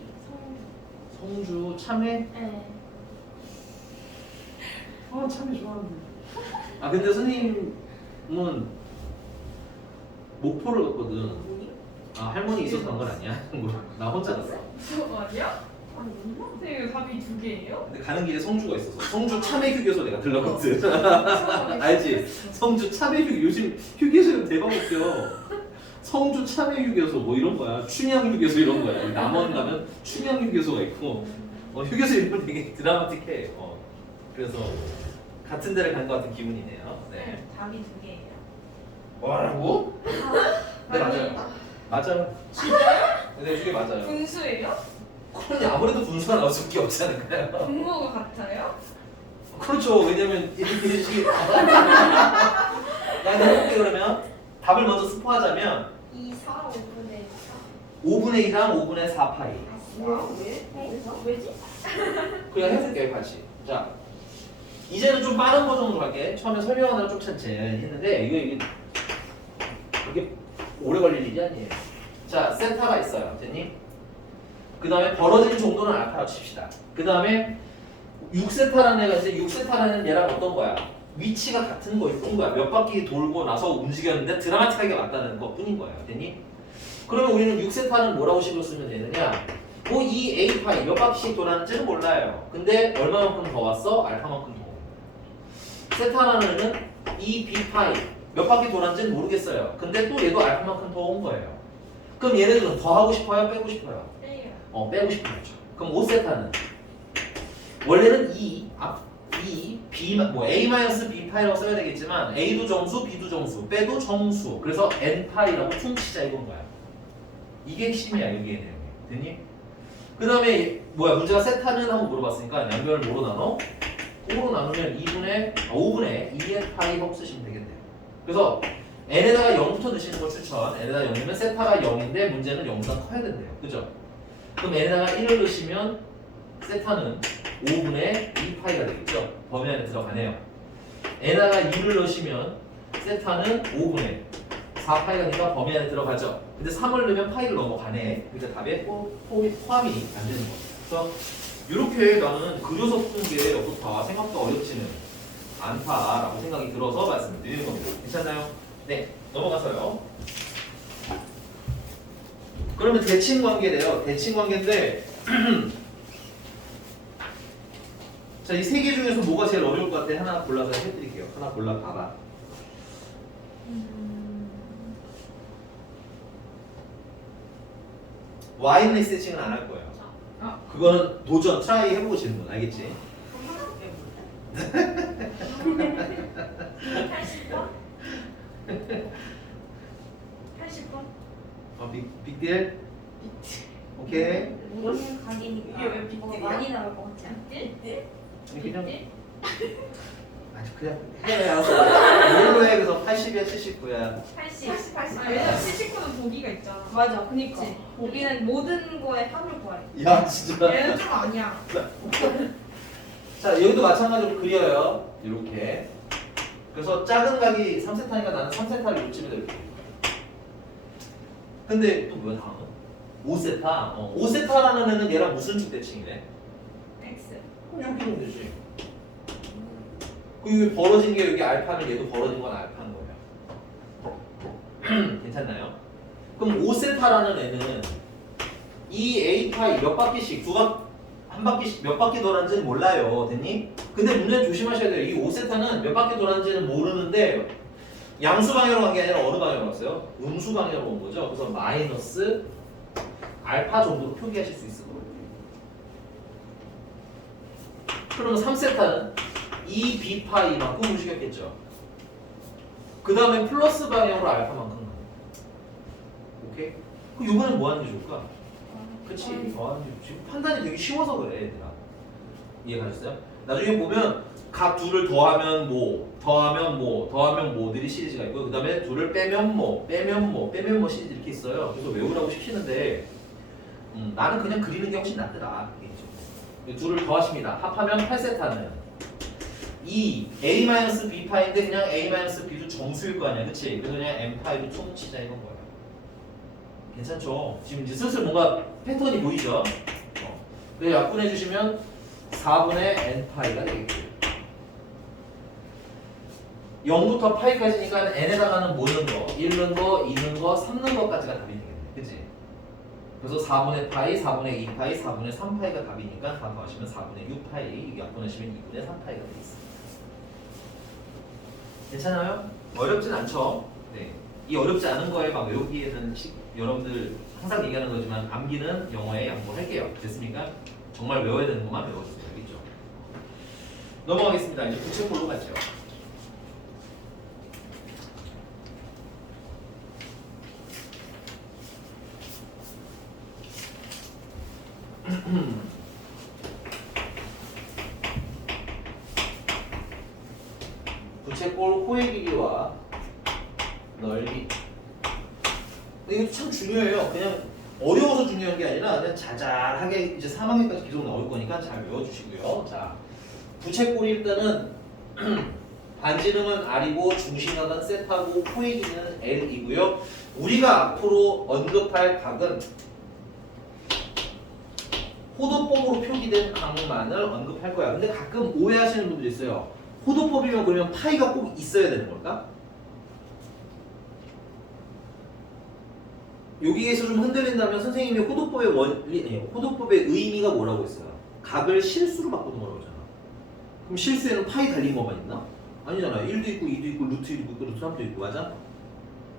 성주 참외? 네. 참외 좋아하는데. 근데 선생님은 목포를 갔거든. 할머니 있어서 간 건 아니야? 나 혼자 갔어. 아니야? 선생님 답이 2개예요? 근데 가는 길에 성주가 있어서 성주 참외 휴게소 내가 들렀거든. 알지? 성주 참외 휴게 요즘 휴게소는 대박 웃겨. 성주 참외 휴게소 뭐 이런 거야. 춘향 휴게소 이런 거야. 남원 가면 춘향 휴게소가 있고 휴게소 이름은 되게 드라마틱해. 그래서 같은 데를 간 것 같은 기분이네요. 네. 답이 2개예요. 뭐라고? 네 맞아요. 맞아요. 진짜요? 네, 이게 맞아요. 분수예요? 그러니 아무래도 분수가 나올 수밖에 없지 않을까요? 분모가 같아요? 그렇죠. 왜냐면 이렇게 나 해볼게 그러면 답을 먼저 스포하자면 2, 4, 5분의 5분의 2랑 5분의 4파이. 왜? 왜지? 그냥 해볼게요 같이. 자 이제는 좀 빠른 버전으로 갈게. 처음에 설명하느라 좀 천천히 했는데 이게 오래 걸릴 일이 아니에요. 자 세타가 있어요. 됐니? 그 다음에 벌어지는 정도는 알파로 칩시다. 그 다음에 6세타라는 애가 있는데 6세타라는 얘랑 어떤 거야? 위치가 같은 거일 뿐 거야. 몇 바퀴 돌고 나서 움직였는데 드라마틱하게 왔다는 것 뿐인 거야. 됐니? 그러면 우리는 6세타는 뭐라고 식으로 쓰면 되느냐? 뭐 이 A 파이 몇 바퀴씩 돌았는지는 몰라요. 근데 얼마만큼 더 왔어? 알파만큼 더 온 거야. 세타라는 애는 이 B 파이 몇 바퀴 돌았는지는 모르겠어요. 근데 또 얘도 알파만큼 더 온 거예요. 그럼 얘네들은 더 하고 싶어요? 빼고 싶어요? 빼고 싶은 거죠. 그럼 5세타는 원래는 B 뭐 A-B 파이라고 써야 되겠지만 A도 정수, B도 정수, 빼도 정수. 그래서 N 파이라고 퉁치자 이건 거야. 이게 핵심이야 여기에 내용이. 됐니? 그 다음에 문제가 세타는 하고 물어봤으니까 양변을 뭐로 나눠? 5로 나누면 5분의 2N 파이 하고 쓰시면 되겠네요. 그래서 N에다가 0부터 넣으시는 걸 추천. N에다가 0이면 세타가 0인데 문제는 0보다 커야 된대요. 그죠? 그럼 N에다가 1을 넣으시면 세타는 5분의 2파이가 되겠죠. 범위 안에 들어가네요. n에다가 2를 넣으시면 세타는 5분의 4파이가니까 범위 안에 들어가죠. 근데 3을 넣으면 파이를 넘어가네. 그러니까 답에 포함이 안 되는 거예요. 그래서 이렇게 나는 그려서 푸는 게 어떻다, 생각보다 어렵지는 않다라고 생각이 들어서 말씀을 드리는 겁니다. 괜찮나요? 네, 넘어가서요. 그러면 대칭 관계래요. 대칭 관계인데 자, 이 세 개 중에서 뭐가 제일 어려울 것 같아? 하나 골라서 해드릴게요. 하나 골라 봐봐. 와인렉스 대칭은 안 할 거예요. 그거는 도전, 트라이 해보고 질문, 알겠지? 80번? 80번? 빅딜? 오케이. 모르는 각이니까 이게 왜 빅딜이야? 뭐가 많이 나올 것 같지 않지? 그냥 아주 그냥 해. 뭘로 해? 그래서 80이야 79야. 80. 80. 왜냐면 79는 보기가 있잖아. 맞아. 그니까. 우리는 모든 거에 합을 구해. 야 진짜. 얘는 좀 아니야. 자, 여기도 마찬가지로 그려요. 이렇게. 그래서 작은 각이 3세타니까 나는 3세타를 요쯤에 이렇게. 근데 또 뭐야 다음은? 5세타. 5세타라는 애는 얘랑 무슨 축대칭이래? X. 그럼 이렇게 보면 되지. 그 벌어진 게 여기 알파면 얘도 벌어진 건 알파인 거예요. 괜찮나요? 그럼 5세타라는 애는 이 A파이 몇 바퀴씩 한 바퀴씩 몇 바퀴 돌았는지는 몰라요. 됐니? 근데 문제는 조심하셔야 돼요. 이 5세타는 몇 바퀴 돌았는지는 모르는데 양수 방향으로 간 게 아니라 어느 방향으로 갔어요? 음수 방향으로 온 거죠. 그래서 마이너스 알파 정도로 표기하실 수 있을 거예요. 그러면 3세타는 2b파이만큼 움직였겠죠. 그 다음에 플러스 방향으로 알파만큼 가요. 오케이? 그럼 이번엔 뭐 하는 게 좋을까? 그치? 뭐 지금 판단이 되게 쉬워서 그래, 얘들아. 이해가셨어요? 나중에 보면 각 둘을 더하면 뭐, 더하면 뭐, 더하면 뭐들이 시리즈가 있고, 그 다음에 둘을 빼면 뭐, 빼면 뭐, 빼면 뭐 시리즈 이렇게 있어요. 그래서 외우라고 시키는데, 나는 그냥 그리는 게 훨씬 낫더라. 둘을 더하십니다. 합하면 8세타는 2 a-b파인데 그냥 a-b도 정수일 거 아니야, 그치? 그래서 그냥 m파이로 퉁치자 이건 거야. 괜찮죠? 지금 이제 슬슬 뭔가 패턴이 보이죠? 그래서 약분해 주시면 4분의 n파이가 되겠고 0부터 파이까지니까 n에다가는 뭐 넣는 거? 1 넣는 거, 2 넣는 거, 3 넣는 거까지가 답이 되겠네, 그치? 그래서 4분의 파이, 4분의 2파이, 4분의 3파이가 답이니까 다 더하시면 4분의 6파이, 약분하시면 2분의 3파이가 되겠습니다. 괜찮아요? 어렵진 않죠? 네. 이 어렵지 않은 거에 막 외우기에는 여러분들 항상 얘기하는 거지만 암기는 영어에 양보할게요. 됐습니까? 정말 외워야 되는 것만 외워주세요. 알겠죠? 넘어가겠습니다. 이제 부채꼴로 가죠. 부채꼴 호의 길이와 넓이. 근데 이거 참 중요해요. 그냥 어려워서 중요한 게 아니라 그냥 자잘하게 이제 3학년까지 계속 나올 거니까 잘 외워주시고요. 자, 부채꼴이 일단은 반지름은 R이고 중심각은 세타고 호의 길이는 L이고요. 우리가 앞으로 언급할 각은 호도법으로 표기된 각만을 언급할 거야. 근데 가끔 오해하시는 분들이 있어요. 호도법이면 그러면 파이가 꼭 있어야 되는 걸까? 여기에서 좀 흔들린다면 선생님이 호도법의 호도법의 의미가 뭐라고 했어요? 각을 실수로 바꾸는 거라고 했잖아. 그럼 실수에는 파이 달린 것만 있나? 아니잖아. 1도 있고 2도 있고 루트 1도 있고 루트 3도 있고 맞아?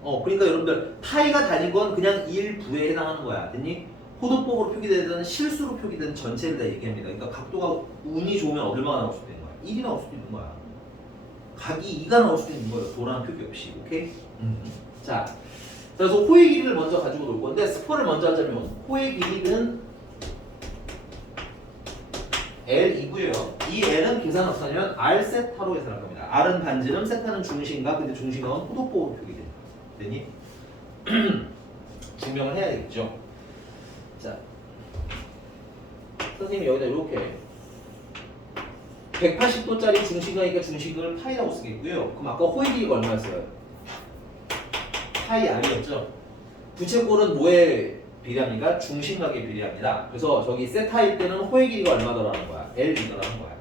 그러니까 여러분들 파이가 달린 건 그냥 1부에 해당하는 거야. 됐니? 호도법으로 표기되든 실수로 표기되든 전체를 다 얘기합니다. 그러니까 각도가 운이 좋으면 얼마나 나올 수도 있는 거야? 1이 나올 수도 있는 거야. 각이 2가 나올 수도 있는 거예요. 도라는 표기 없이. 오케이? 자, 그래서 호의 길이를 먼저 가지고 놀 건데 스포를 먼저 하자면 호의 길이는 L이고요. 이 L은 계산 어떻게 하냐면 R 세타로 계산할 겁니다. R은 반지름, 세타는 중심각, 근데 중심각은 호도법으로 표기됩니다. 됐니? 증명을 해야 되겠죠. 자, 선생님이 여기다 이렇게 180도짜리 중심각이니까 중심각을 파이라고 쓰겠고요. 그럼 아까 호의 길이가 얼마였어요? 파이 r이었죠. 부채꼴은 뭐에 비례합니까? 중심각에 비례합니다. 그래서 저기 세타일 때는 호의 길이가 얼마더라는 거야? L이더라는 거야.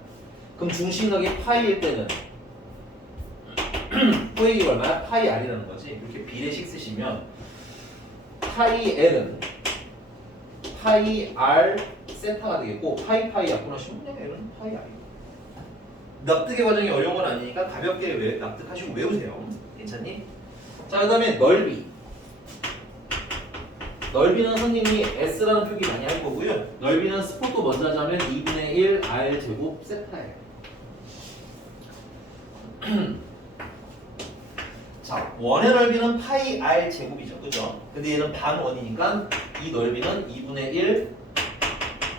그럼 중심각이 파이일 때는 호의 길이가 얼마야? 파이 r이라는 거지. 이렇게 비례식 쓰시면 파이 L은 파이 R 세타가 되겠고 파이 약분하시면 그냥 L은 파이 R이고 납득의 과정이 어려운 건 아니니까 가볍게 납득하시고 외우세요. 괜찮니? 자, 그 다음에 넓이. 넓이는 선생님이 S라는 표기 많이 할 거고요. 넓이는 스포도 먼저 하자면 2분의 1 R 제곱 세타예요. 자, 원의 넓이는 파이 R 제곱이죠. 그죠? 근데 얘는 반원이니까 이 넓이는 2분의 1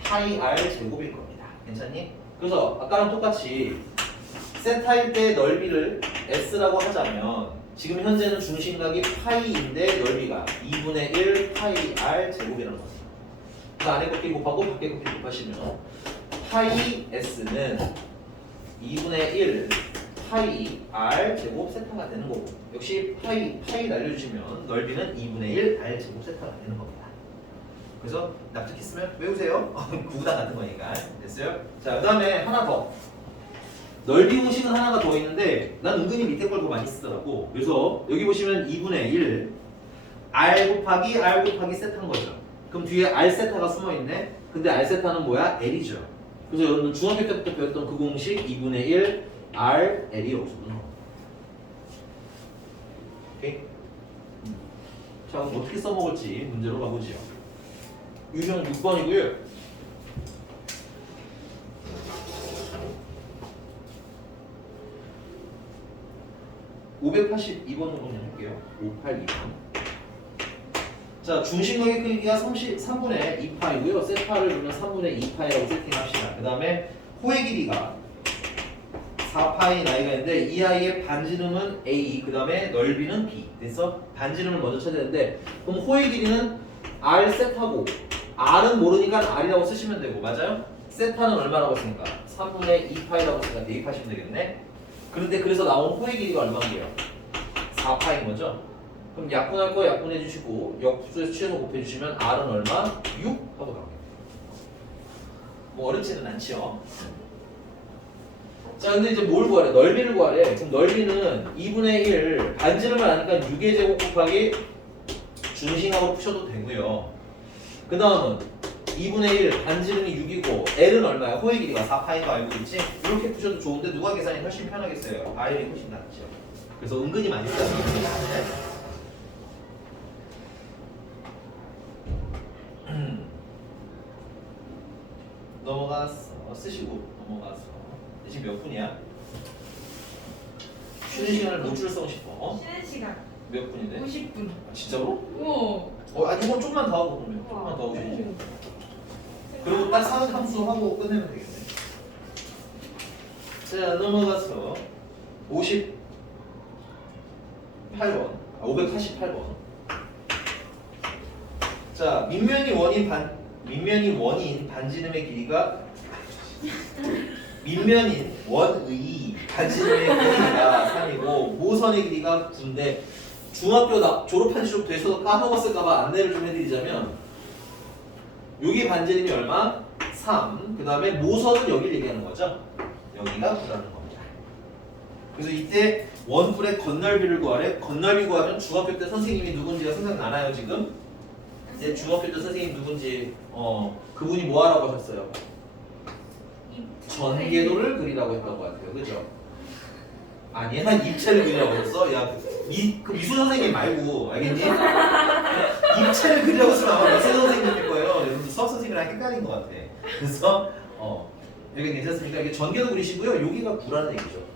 파이 R 제곱일 겁니다. 괜찮니? 그래서 아까랑 똑같이 세타일 때 넓이를 S라고 하자면 지금 현재는 중심각이 파이인데 넓이가 2분의 1 파이 R 제곱이라는 거죠. 그 안에 곱기 곱하고 밖에 곱기 곱하시면 파이 S는 2분의 1 파이 R 제곱 세타가 되는 거고 역시 파이 날려주시면 넓이는 2분의 1 R 제곱 세타가 되는 겁니다. 그래서 납득했으면 외우세요. 구구단 같은 거니까. 됐어요? 자, 그 다음에 하나 더. 넓이 공식은 하나가 더 있는데 난 은근히 밑에 걸 더 많이 쓰더라고. 그래서 여기 보시면 2분의 1 R 곱하기 세타인 거죠. 그럼 뒤에 R 세타가 숨어있네. 근데 R 세타는 뭐야? L이죠. 그래서 여러분 중학교 때부터 배웠던 그 공식 2분의 1 R L이 없어요. 오케이? 자, 그럼 어떻게 써먹을지 문제로 가보죠. 유형 6번이고요. 582번으로 그냥 할게요. 582번. 자, 중심각의 크기가 3분의 2파이고요. 세타를 보면 3분의 2파이라고 세팅합시다. 그 다음에 호의 길이가 4파이 나이가 있는데 이 아이의 반지름은 A, 그 다음에 넓이는 B. 그래서 반지름을 먼저 찾아야 되는데 그럼 호의 길이는 R 세타고 R은 모르니까 R이라고 쓰시면 되고 맞아요? 세타는 얼마라고 했으니까 3분의 2파이라고 쓰니까 대입하시면 되겠네. 그런데 그래서 나온 호의 길이가 얼마인데요? 4파인 거죠? 그럼 약분할 거 약분해 주시고 역수에서 취해서 곱해 주시면 R은 얼마? 6 하고 나옵니다. 뭐 어렵지는 않죠. 자, 근데 이제 뭘 구하래? 넓이를 구하래. 그럼 넓이는 2분의 1 반지름을 아니까 6의 제곱 곱하기 중심하고 푸셔도 되고요. 그 다음은 2분의 1 반지름이 6이고 L은 얼마야? 호의 길이가 4파인 거 알고 있지? 이렇게 푸셔도 좋은데 누가 계산이 훨씬 편하겠어요? R이 훨씬 낫죠. 그래서 은근히 많이 쓰는 겁니다. 넘어갔어. 쓰시고 넘어갔어. 지금 몇 분이야? 쉬는 시간을 못 줄성 싶어. 쉬는 시간 몇 분인데? 50분. 아, 진짜로? 우와. 아니 이건 좀만 더 하고 그러면 좀만 더 하고 쉬지. 그리고 딱 사는 함수 하고 끝내면 되겠네. 자, 넘어가서 58번, 588번. 자, 밑면이 원인 반지름의 길이가 밑면인 원의 반지름의 길이가 3이고 모선의 길이가 9인데 중학교 졸업한 지 좀 돼서 까먹었을까봐 안내를 좀 해드리자면 여기 반지름이 얼마? 3. 그 다음에 모선은 여기를 얘기하는 거죠. 여기가 9라는 겁니다. 그래서 이때 원뿔의 건널비를 구하래. 건널비 구하면 중학교 때 선생님이 누군지가 생각나나요 지금? 이제 중학교 때 선생님 누군지 그분이 뭐 하라고 하셨어요? 전개도를 그리라고 했던 것 같아요. 그죠? 아니야? 입체를 그리라고 했어? 야, 그 미술 선생님 말고 알겠니? 입체를 그리라고 쓰면 아마 미술 선생님일 거예요. 그래서 수학 선생님이랑 헷갈린 것 같아. 그래서 여기 괜찮습니까? 이게 전개도 그리시고요. 여기가 9라는 얘기죠.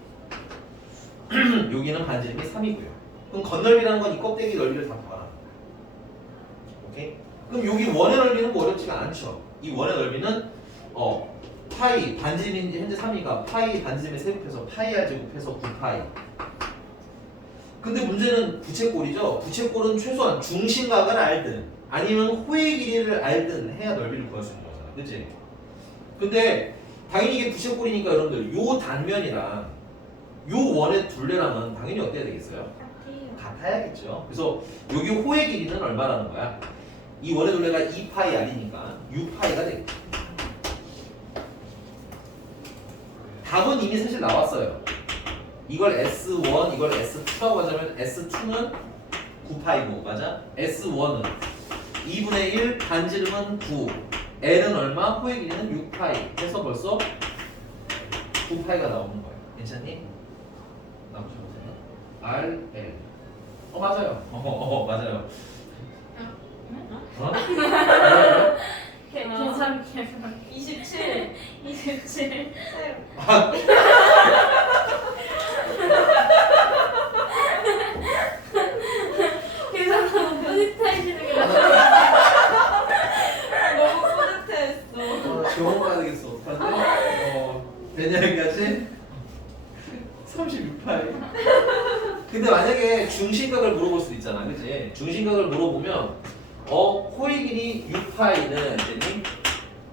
여기는 반지름이 3이고요. 그럼 건널비라는 건 이 껍데기 넓이를 다 봐라. 오케이? 그럼 여기 원의 넓이는 뭐 어렵지가 않죠. 이 원의 넓이는 파이 반지름이 현재 3이니까 파이 반지름에 세곱해서 파이 r 제곱해서 9파이. 근데 문제는 부채꼴이죠. 부채꼴은 최소한 중심각을 알든 아니면 호의 길이를 알든 해야 넓이를 구할 수 있는 거잖아. 그치? 근데 당연히 이게 부채꼴이니까 여러분들 요 단면이랑 요 원의 둘레랑은 당연히 어때야 되겠어요? 같아야겠죠. 그래서 여기 호의 길이는 얼마라는 거야? 이 원의 둘레가 2파이 r이니까 6파이가 되겠죠. 답은 이미 사실 나왔어요. 이걸 S1, 이걸 S2라고 하자면 S2는 9파이고 맞아? S1은 2분의 1, 반지름은 9, L은 얼마? 호의 길이는 6파이 해서 벌써 9파이가 나오는 거예요. 괜찮니? 나오지 못했나? R, L 맞아요. 맞아요. 맞아요? 계산 27. 27 계산하고 뿌듯하시는 게 너무 뿌듯했어. 병원 가야 되겠어. 어떡하지? 베냐까지 36파이. 근데 만약에 중심각을 물어볼 수도 있잖아, 그치? 중심각을 물어보면 호의 길이 6파이는 이제는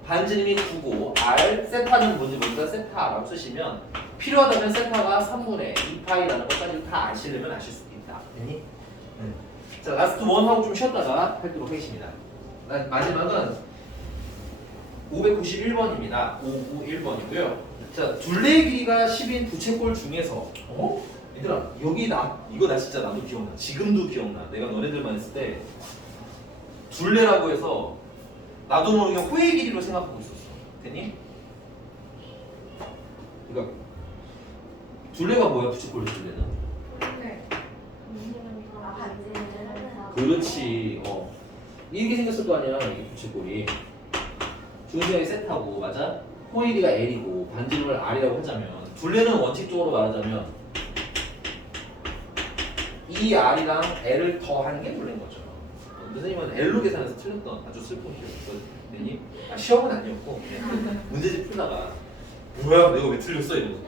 반지름이 9고 R 세타는 뭔지 모르니까 세타라고 쓰시면 필요하다면 세타가 3분의 2파이라는 것까지 다 아시려면 아실 수 있다. 되니? 자, 라스트 원 하고 좀 쉬었다가 하도록 하겠습니다. 마지막은 591번입니다. 591번이고요. 자, 둘레의 길이가 10인 부채꼴 중에서 얘들아 여기 이거 나 진짜 나도 기억나. 지금도 기억나. 내가 너네들만 했을 때 둘레라고 해서 나도 모르게 호의 길이로 생각하고 있었어. 됐니? 그러니까 둘레가 뭐야? 부채꼴 둘레는? 네. 그렇지. 이렇게 생겼을 거 아니야. 이게 부채꼴이. 중심이 세타고 맞아? 호의 길이가 L이고 반지름을 R이라고 하자면 둘레는 원칙적으로 말하자면 이 R이랑 L을 더하는 게 둘레인 거죠. 선생님은 L로 계산해서 틀렸던 아주 슬픈 기억이거든요. 시험은 아니었고 문제집 풀다가 뭐야 내가 왜 틀렸어 이러고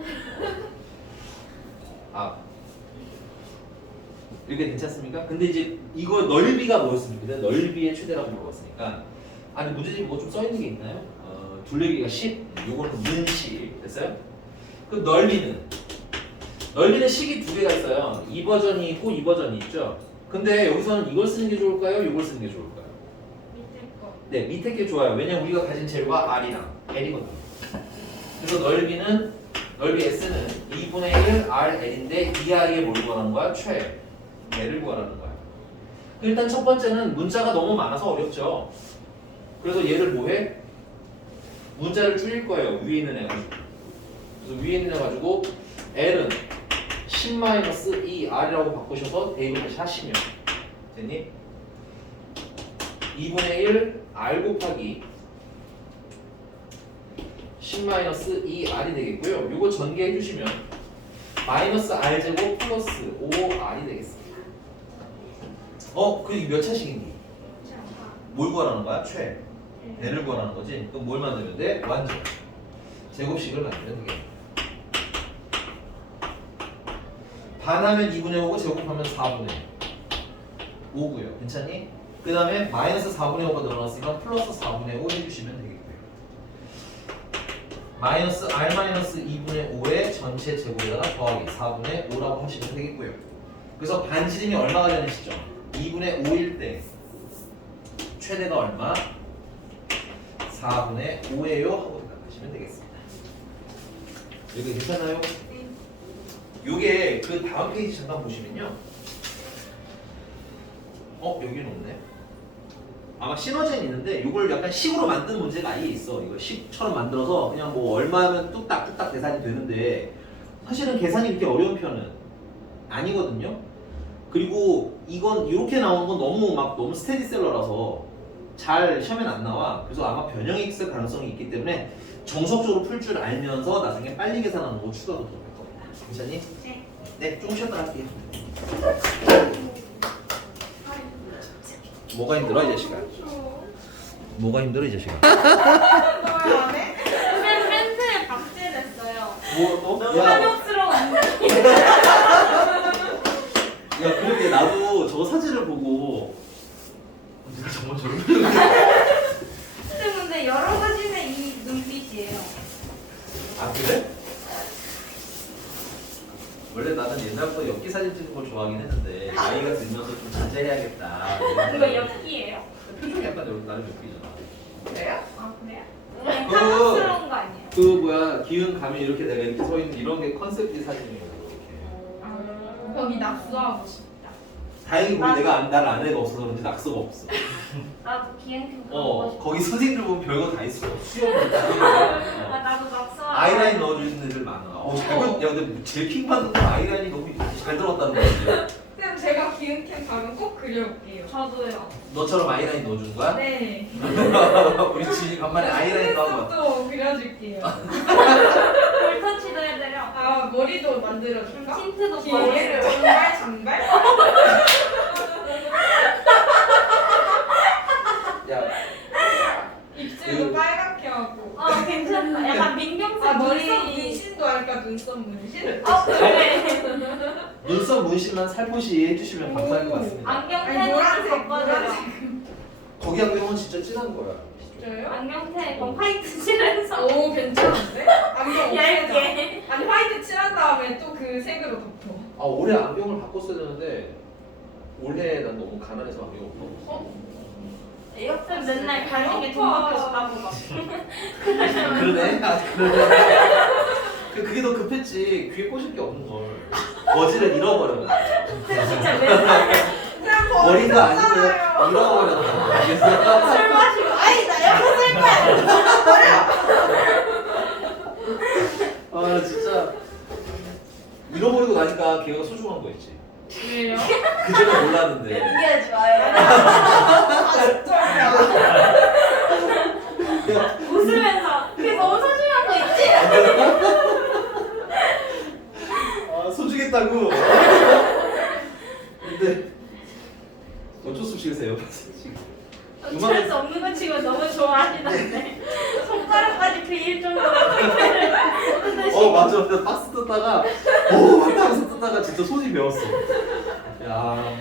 이렇게 괜찮습니까? 근데 이제 이거 넓이가 뭐였습니까? 넓이의 최대라고 물어봤으니까 아니 문제집 뭐 좀 써있는 게 있나요? 둘레 길이가 10, 요거는 는10 됐어요? 그 넓이는 식이 두 개가 있어요. 이 버전이 있고 이 버전이 있죠. 근데 여기서는 이걸 쓰는 게 좋을까요? 이걸 쓰는 게 좋을까요? 밑에 거 네, 밑에 게 좋아요. 왜냐면 우리가 가진 재료가 R이랑 L이거든요. 그래서 넓이 S는 2분의 1 RL인데 이 R이 뭘 구하는 거야? L을 구하라는 거야. 일단 첫 번째는 문자가 너무 많아서 어렵죠. 그래서 얘를 뭐해? 문자를 줄일 거예요. 위에 있는 애 가지고. 그래서 위에 있는 애 가지고 L은 10-2R이라고 바꾸셔서 대입을 다시 하시면 되니? 2분의 1 R 곱하기 10-2R이 되겠고요. 요거 전개해 주시면 마이너스 R제곱 플러스 5R이 되겠습니다. 그게 몇 차식인지? 뭘 구하라는 거야? L을 구하라는 거지? 그럼 뭘 만들면 돼? 완전 제곱식을 만들면 되겠네. 반하면 2분의 5고 제곱하면 4분의 5고요. 괜찮니? 그 다음에 마이너스 4분의 5가 늘어났으니까 플러스 4분의 5 해주시면 되겠고요. 마이너스 R-2분의 5의 전체 제곱에다가 더하기 4분의 5라고 하시면 되겠고요. 그래서 반지름이 얼마가 되는 시점? 2분의 5일 때 최대가 얼마? 4분의 5예요 하고 생각하시면 되겠습니다. 여기 괜찮아요? 요게 그 다음 페이지 잠깐 보시면요. 여기는 없네. 아마 시너지는 있는데 요걸 약간 식으로 만든 문제가 아예 있어. 이거 식처럼 만들어서 그냥 뭐 얼마면 뚝딱 계산이 되는데 사실은 계산이 그렇게 어려운 편은 아니거든요. 그리고 이건 이렇게 나오는 건 너무 스테디셀러라서 잘 시험엔 안 나와. 그래서 아마 변형이 있을 가능성이 있기 때문에 정석적으로 풀 줄 알면서 나중에 빨리 계산하는 거 추가로 들어갈 겁니다. 괜찮니? 네. 네, 조금 쉬었다 할게요. 뭐가 힘들어 이 자식아? 뭐가 힘들어 이 자식아? 너안 해? 멘트에 박제됐어요. 뭐 야, 탐욕스러운 야 그러게 나도 저 사진을 보고 내가 정말 저런 표정을 근데 여러 사진의 이 눈빛이에요. 했는데 나이가 들면서 좀 자제해야겠다. 이거 엽기예요? 표정이 약간 나름 엽기잖아. 그래요? 아 그래요? 그냥 그거- 탐스러운 거 아니에요? 그 뭐야 기운 감이 이렇게 내가 이렇게 서 있는 이런 게 컨셉이 사진이에요. 이렇게. 거기 낙서하고 싶다. 다행히 거기 나도- 내가 날 아내가 없어서 그런지 낙서가 없어. 나도 기행팀 가고 싶어. 거기 선생님들 보면 별거 다 있어. 수영. 아 나도 낙서. 아이라인 넣어주는 애들 많아. 잘 야 근데 제일 킹 받는 건 아이라인이 너무 잘 들어갔다는 거지. 쌤 제가 기흥캠 가면 꼭 그려올게요. 저도요. 너처럼 아이라인 넣어준 거야? 네. 우리 지이 간만에 아이라인도 하고. 또 그려줄게요. 볼터치도 해드려. 아 머리도 만들어줄까? 틴트도 뒤에 보여드려. 정말 장발? 야, 입술도 그- 빨갛게 하고. 괜찮다. 약간 민경색 아 머리 눈썹 문신도 할까 눈썹 문신? 그래. 눈썹 문신만 살포시 해주시면 감사할 것 같습니다. 안경 아니 테도 노란색 바꿔드려. 노란색. 거기 안경은 진짜 진한 거야. 진짜요? 안경 테 그럼 화이트 칠해서 오 괜찮은데? 안경 없애자. 얇게. 아니 화이트 칠한 다음에 또 그 색으로 덮어. 아 올해 안경을 바꿨어야 되는데 올해 난 너무 가난해서 안경 없어. 옆에 맨날 가는 돈 밖에 없다고 막. 그러네. 아 그러네. 그게 더 급했지. 귀에 꽂을 게 없는 걸. 거지를 잃어버려. 진짜 맨날 쌤 머리도 아니고 버렸잖아요. 잃어버렸어. 알겠어? 술 마시고 아이 나 옆에 쓸 거야. 아 진짜 잃어버리고 나니까 걔가 소중한 거 있지. 왜요? 그전에 몰랐는데. 이게 좋아요. 아 진짜요? 웃으면서 그게 너무 소중한 거 있지? 아 소중했다고. 근데 어쩔 수 없이 그래서 지금. 어쩔 수 없는 거 치고 너무 좋아하시던데 손가락까지 그일 정도로 뜯으시고 맞아. 나 박스 뜯다가 맞다 하면서 뜯다가 진짜 손이 메웠어. 야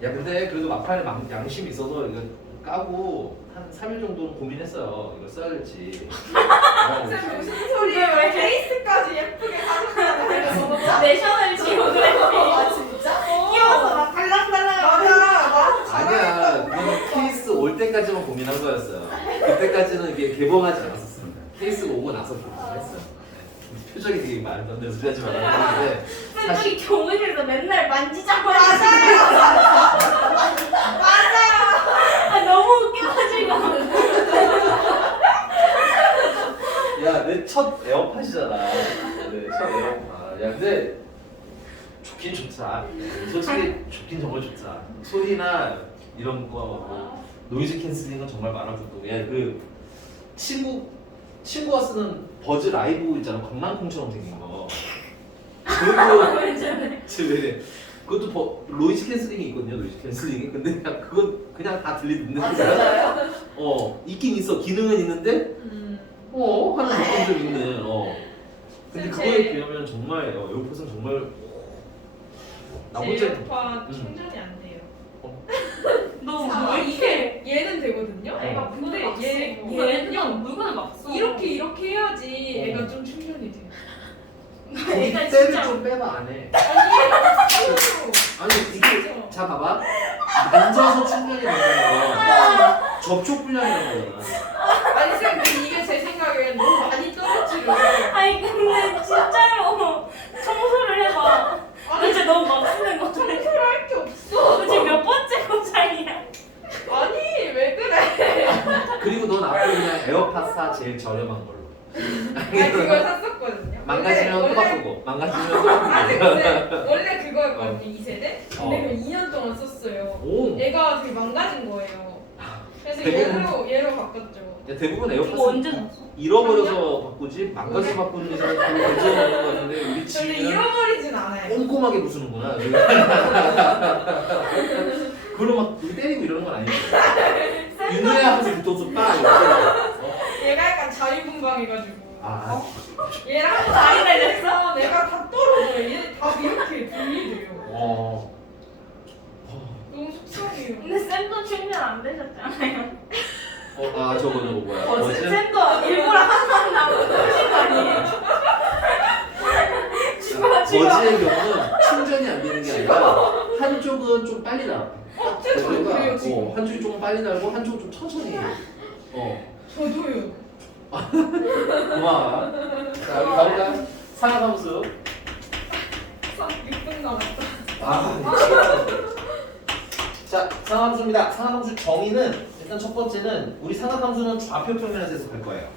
근데 그래도 막판에 양심이 있어서 이거 까고 한 3일 정도는 고민했어요. 이거 써야 될지. 쌤 무슨 소리예요? 왜? 케이스까지 예쁘게 하셨잖아요. 내셔널 지오그래피 진짜? 끼워서 막 달랑달랑 맞아. 아니야. 그건 케이스 올 때까지만 고민한 거였어요. 그때까지는 이게 개봉하지 않았었습니다. 케이스가 오고 나서 개봉했어요. 네. 표정이 되게 말도 안 되는 소리 하지 말라고 했는데 쌤이 교무실에서 맨날 만지작고 맞아요. 아 너무 웃겨가지고 야 내 첫 에어팟이잖아. 첫 에어팟. 야 근데 좋긴 좋다. 솔직히 좋긴 정말 좋다. 소리나 이런 거 뭐, 노이즈 캔슬링은 정말 말아주고 야그 친구가 쓰는 버즈 라이브 있잖아. 건망콩처럼 생긴 거. 그것도 노이즈 캔슬링이 있거든요. 노이즈 캔슬링이. 근데 그냥 다 들리는데. 있긴 있어. 기능은 있는데 하는 느낌 좀 있네. 근데 그거에 비하면 정말 에어팟은 정말 나 제 혼자 에어팟 충전이 안 돼요. 너왜 이렇게 얘는 되거든요. 애가 근데 물건을 얘 막 써. 얘는 그냥 물건을 막 써. 이렇게 해야지 애가 좀 충전이 돼요. 애가 때를 진짜 좀 빼봐 안 해. 손으로. 아니 이게 진짜. 자 봐봐. 앉아서 충전이 된다는 거 접촉 불량이라는 거잖아. 아니 쌤 근데 이게 제 생각엔 너무 많이 떨어지고. 아니 근데 진짜로 청소를 해봐 나 진짜 너무 막 쓰는 거 같아 청소를 할 게 없어. 너 지금 몇 번째 고장이야 아니 왜 그래? 그리고 넌 앞으로 그냥 에어팟 사 제일 저렴한 걸로. 아니 그걸 샀었거든요. 망가지면 또 원래- 바꾸고 망가지면 또 아니 바꾸고. 근데 원래 그거였거든요 2세대. 근데 그걸 2년 동안 썼어요. 오. 얘가 되게 망가진 거예요. 그래서 대부분- 얘로 바꿨죠. 야, 대부분 이거 에어팟 언제 샀어? 잃어버려서 바꾸지 망가져서 바꾸는 게 잘 괜찮은 거 같은데 우리 근데 지금 잃어버리진 않아요. 꼼꼼하게 부수는구나. 그걸로 막 우리 때리고 이러는 건 아니지. 윤호야 하면서 뒤통수 빠 이렇게. 얘가 약간 자유분방해가지고. 아, 얘랑 다리 날렸어? 내가 다 떨어져요. 얘 다 이렇게 분리돼요. 너무 속상해요. 근데 쌤도 충전 안 되셨잖아요 저거는 뭐야? 쌤도 일부러 한번 나고 오신 거 아니에요? 죽어 버즈의 경우는 상전이 안 되는 게 아니라 한쪽은 좀 빨리 나와. 저도 그래요, 지금. 한쪽이 조금 빨리 날고 한쪽은 좀 천천히 해. 저도요. 고마워. 자, 여기 가볼까? 상하함수. 6분 남았다. 미치겠다. 자, 상하함수입니다. 상하함수 정의는 일단 첫 번째는 우리 상하함수는 좌표 평면에서 해석할 거예요.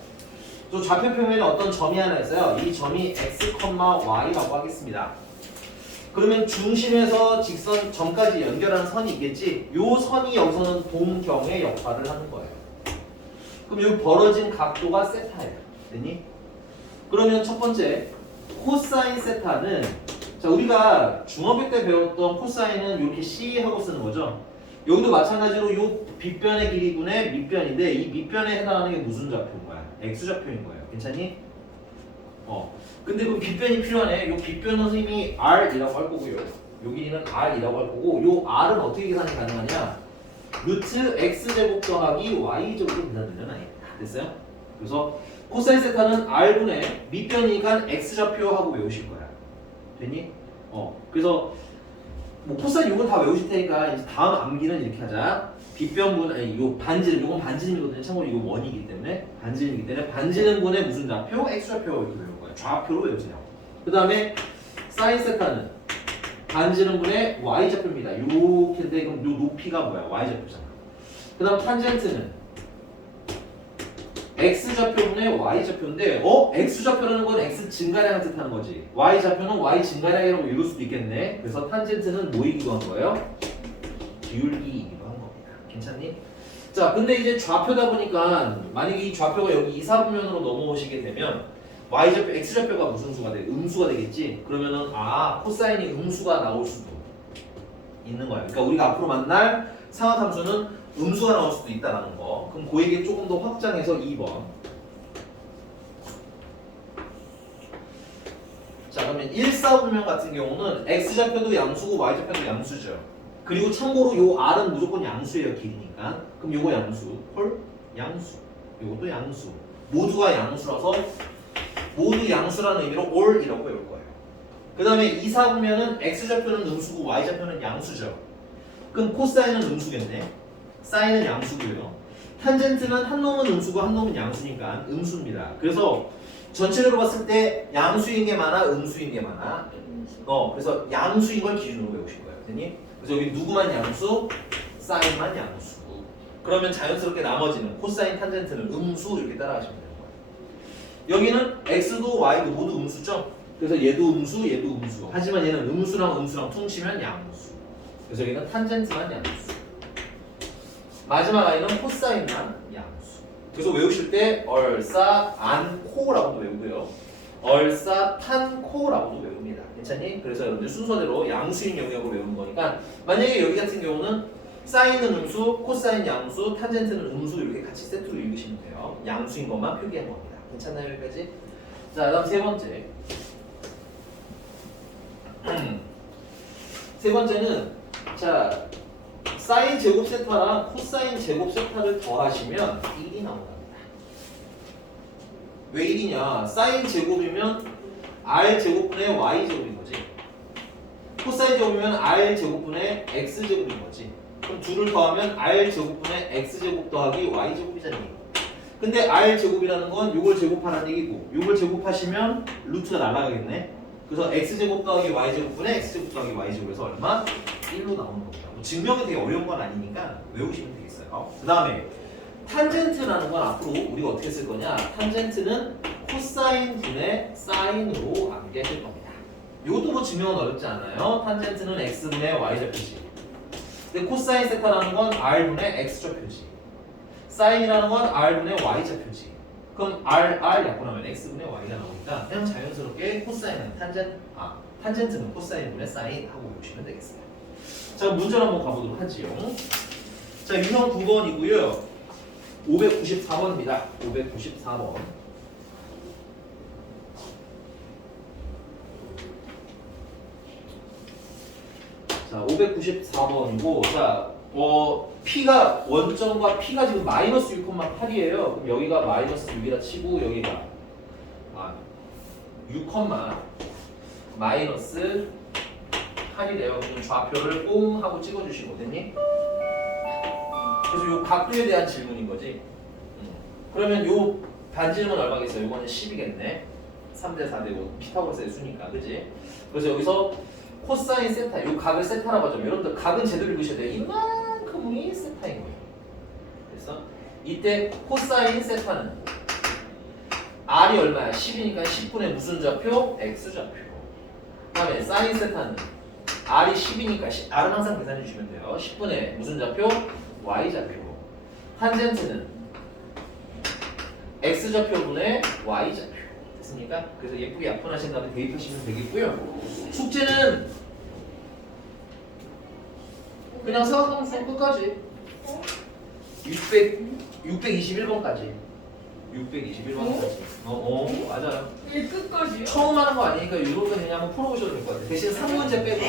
또 좌표 평면에 어떤 점이 하나 있어요. 이 점이 x, y라고 하겠습니다. 그러면 중심에서 직선 점까지 연결하는 선이 있겠지. 요 선이 여기서는 동경의 역할을 하는 거예요. 그럼 요 벌어진 각도가 세타예요. 됐니? 그러면 첫 번째 코사인 세타는 자 우리가 중학교 때 배웠던 코사인은 이렇게 C 하고 쓰는 거죠. 여기도 마찬가지로 요 빗변의 길이분의 밑변인데 이 밑변에 해당하는 게 무슨 좌표인 거야? X좌표인 거예요. 괜찮니? 근데 그 빗변이 필요하네. 요 빗변은 이미 R이라고 할 거고요. 요 길이는 R이라고 할 거고 요 R은 어떻게 계산이 가능하냐? 루트 X제곱 더하기 Y제곱으로 계산되는 아이. 됐어요? 그래서 코사인 세타는 R분의 밑변이니까 X좌표 하고 외우실 거야. 됐니? 그래서 뭐 코사인 요건 다 외우실 테니까 이제 다음 암기는 이렇게 하자. 빗변분 아니 요 반지름 요건 반지름이거든요. 참고로 이거 원이기 때문에 반지름이기 때문에 반지름분의 무슨 좌표? X좌표 이렇게 외울 거야. 좌표로 외우세요. 그 다음에 사인 세타는 반지름분의 Y좌표입니다. 요렇게인데 그럼 요 높이가 뭐야? Y좌표잖아. 그 다음 탄젠트는 X좌표분의 Y좌표인데 X좌표라는 건 X 증가량을 뜻하는 거지. Y좌표는 Y 증가량이라고 읽을 수도 있겠네. 그래서 탄젠트는 뭐이기도 한 거예요? 기울기이기도 한 겁니다. 괜찮니? 자, 근데 이제 좌표다 보니까 만약에 이 좌표가 여기 이사분면으로 넘어오시게 되면 Y좌표, X좌표가 무슨 수가 돼? 음수가 되겠지? 그러면은 코사인이 음수가 나올 수도 있는 거야. 그러니까 우리가 앞으로 만날 상하함수는 음수가 나올 수도 있다는 거. 그럼 그 얘기 조금 더 확장해서 2번. 자, 그러면 1사분면 같은 경우는 X좌표도 양수고 Y좌표도 양수죠. 그리고 참고로 요 R은 무조건 양수예요, 길이니까. 그럼 요거 양수, 헐? 양수. 요것도 양수. 모두가 양수라서 모두 양수라는 의미로 all이라고 외울 거예요. 그 다음에 2사분면은 X좌표는 음수고 Y좌표는 양수죠. 그럼 코사인은 음수겠네. 사인은 양수고요. 탄젠트는 한 놈은 음수고 한 놈은 양수니까 음수입니다. 그래서 전체적으로 봤을 때 양수인 게 많아, 음수인 게 많아. 그래서 양수인 걸 기준으로 외우실 거예요. 됐니? 그래서 여기 누구만 양수, 사인만 양수. 그러면 자연스럽게 나머지는 코사인, 탄젠트는 음수 이렇게 따라가시면 되는 거예요. 여기는 x도 y도 모두 음수죠. 그래서 얘도 음수, 얘도 음수. 하지만 얘는 음수랑 퉁치면 양수. 그래서 여기는 탄젠트만 양수. 마지막 아이는 코사인만 양수. 그래서 외우실 때 얼싸 안코라고도 외우고요. 얼싸 탄코라고도 외웁니다. 괜찮니? 그래서 여러분들 순서대로 양수인 영역으로 외우는 거니까 만약에 여기 같은 경우는 사인은 음수, 코사인 양수, 탄젠트는 음수 이렇게 같이 세트로 읽으시면 돼요. 양수인 것만 표기한 겁니다. 괜찮나요? 여기까지? 자, 다음 세 번째. 세 번째는 자 사인 제곱 세타랑 코사인 제곱 세타를 더하시면 1이 나온답니다. 왜 1이냐? 사인 제곱이면 r 제곱분의 y 제곱인 거지. 코사인 제곱이면 r 제곱분의 x 제곱인 거지. 그럼 둘을 더하면 r 제곱분의 x 제곱 더하기 y 제곱이잖아요. 근데 r 제곱이라는 건 요걸 제곱하라는 얘기고 요걸 제곱하시면 루트가 날아가겠네. 그래서 x 제곱 더하기 y 제곱분의 x 제곱 더하기 y 제곱에서 얼마? 1로 나오는 겁니다. 뭐 증명이 되게 어려운 건 아니니까 외우시면 되겠어요. 그 다음에 탄젠트라는 건 앞으로 우리가 어떻게 쓸 거냐? 탄젠트는 코사인 분의 사인으로 암기하실 겁니다. 이것도 뭐 증명은 어렵지 않아요. 탄젠트는 x분의 y좌표지. 근데 코사인 세타라는 건 r분의 x좌표지. 사인이라는 건 r분의 y좌표지. 그럼 r 약분하면 x분의 y가 나오니까 그냥 자연스럽게 코사인은 탄젠트는 코사인분의 사인 하고 외우시면 되겠어요. 자, 문제를 한번 가보도록 하지요. 자, 유형 9번이고요. 594번입니다. 594번. 자, 594번이고, 자, P가 원점과 P가 지금 마이너스 6,8이에요. 그럼 여기가 마이너스 6이라 치고 여기가 6, 마이너스 8이래요. 그럼 좌표를 옴 하고 찍어주시고 됐니? 그래서 요 각도에 대한 질문인 거지. 그러면 요 반지름은 얼마겠어요? 이거는 10이겠네. 3대 4대 5 피타고라스의 수니까 그지? 그래서 여기서 코사인 세타 요 각을 세타라고 하죠. 여러분들 각은 제대로 읽으셔야 돼요. 이만큼이 세타인 거예요. 그래서 이때 코사인 세타는 R이 얼마야? 10이니까 10분의 무슨 좌표? X좌표. 그 다음에 사인 세타는 R이 10이니까 R은 항상 계산해 주시면 돼요. 10분의 무슨 좌표? Y좌표. 탄젠트는 X좌표분의 Y좌표. 됐습니까? 그래서 예쁘게 약분하신 다음에 대입하시면 되겠고요. 숙제는 그냥 생각하면 수 끝까지 621번까지 621번까지 맞아요. 이게 끝까지요? 처음 하는 거 아니니까 이런 거 그냥 한번 풀어보셔도 될 것 같아요. 대신 3문제 빼고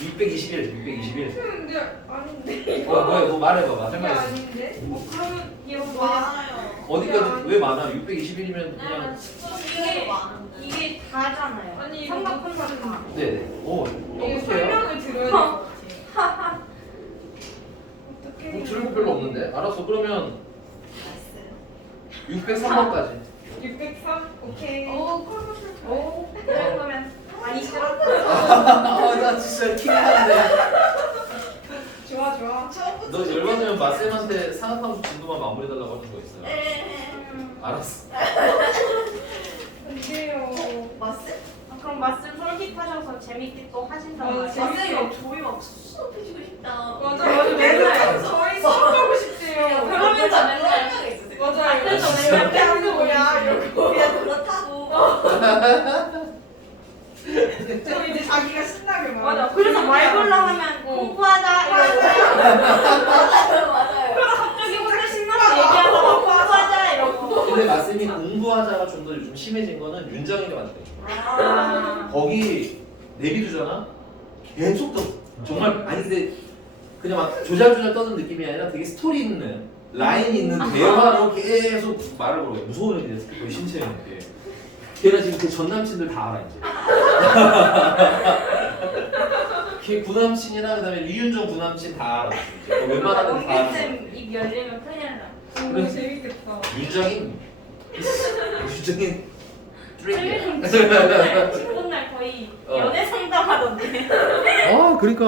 621 근데 아닌데. 뭐 말해봐봐. 이게 설명해. 아닌데? 그러면 이거 뭐야? 많아요. 어디까지 왜 많아? 621이면 그냥 이게 다잖아요. 아니, 이거 삼각형과 다. 네네. 오 이게 똑같아요. 설명을 들어야 될 것 같아. 어떻게? 뭐 들은 거 별로 없는데. 알았어. 그러면 603번까지. 603? 오케이. 오, 그러면 많이 싫어. 나 진짜 킹한데. 좋아 좋아. 너 열받으면 마쌤한테 상하함수 진도만 마무리해달라고 하는 거 있어요. 알았어. 근데요. 그럼 말씀 솔깃하셔서 재밌게 또 하신단 아, 말이에요. 재밌게. 저희 막 수업해주고 싶다. 맞아 맨날 저희 수업 가고 싶대요. 그러면서 맨날 맞아요. 그래서 진짜? 맨날 그때 하는 거야 이러고. 그냥 그렇다고. 저 이제 자기가 신나게 말. 맞아. 그래서 말 걸라 하면 공부하자 이러고 맞아요. 갑자기 혼자 신나서 얘기하다가 공부하자 이러고. 근데 마쌤이 공부하자가 좀 더 요즘 심해진 거는 윤정이가 맞대. 아. 거기 내비두잖아. 계속 떠. 정말 아니 근데 그냥 막 조잘조잘 떠는 느낌이 아니라 되게 스토리 있는 라인 있는 대화로 계속 말을 걸어요. 무서운 애들이 특히 신체형 게. 걔는 지금 그 전 남친들 다 알아 이제. 걔 구남친이나 그다음에 류윤정 구남친 다 알아. 이제. 웬만하면 다 알아. 쌤 입 열리면 큰일 나. 너무 재밌겠다. 윤정인 쌤이랑 친구날 거의 연애 상담하던데. 아 그러니까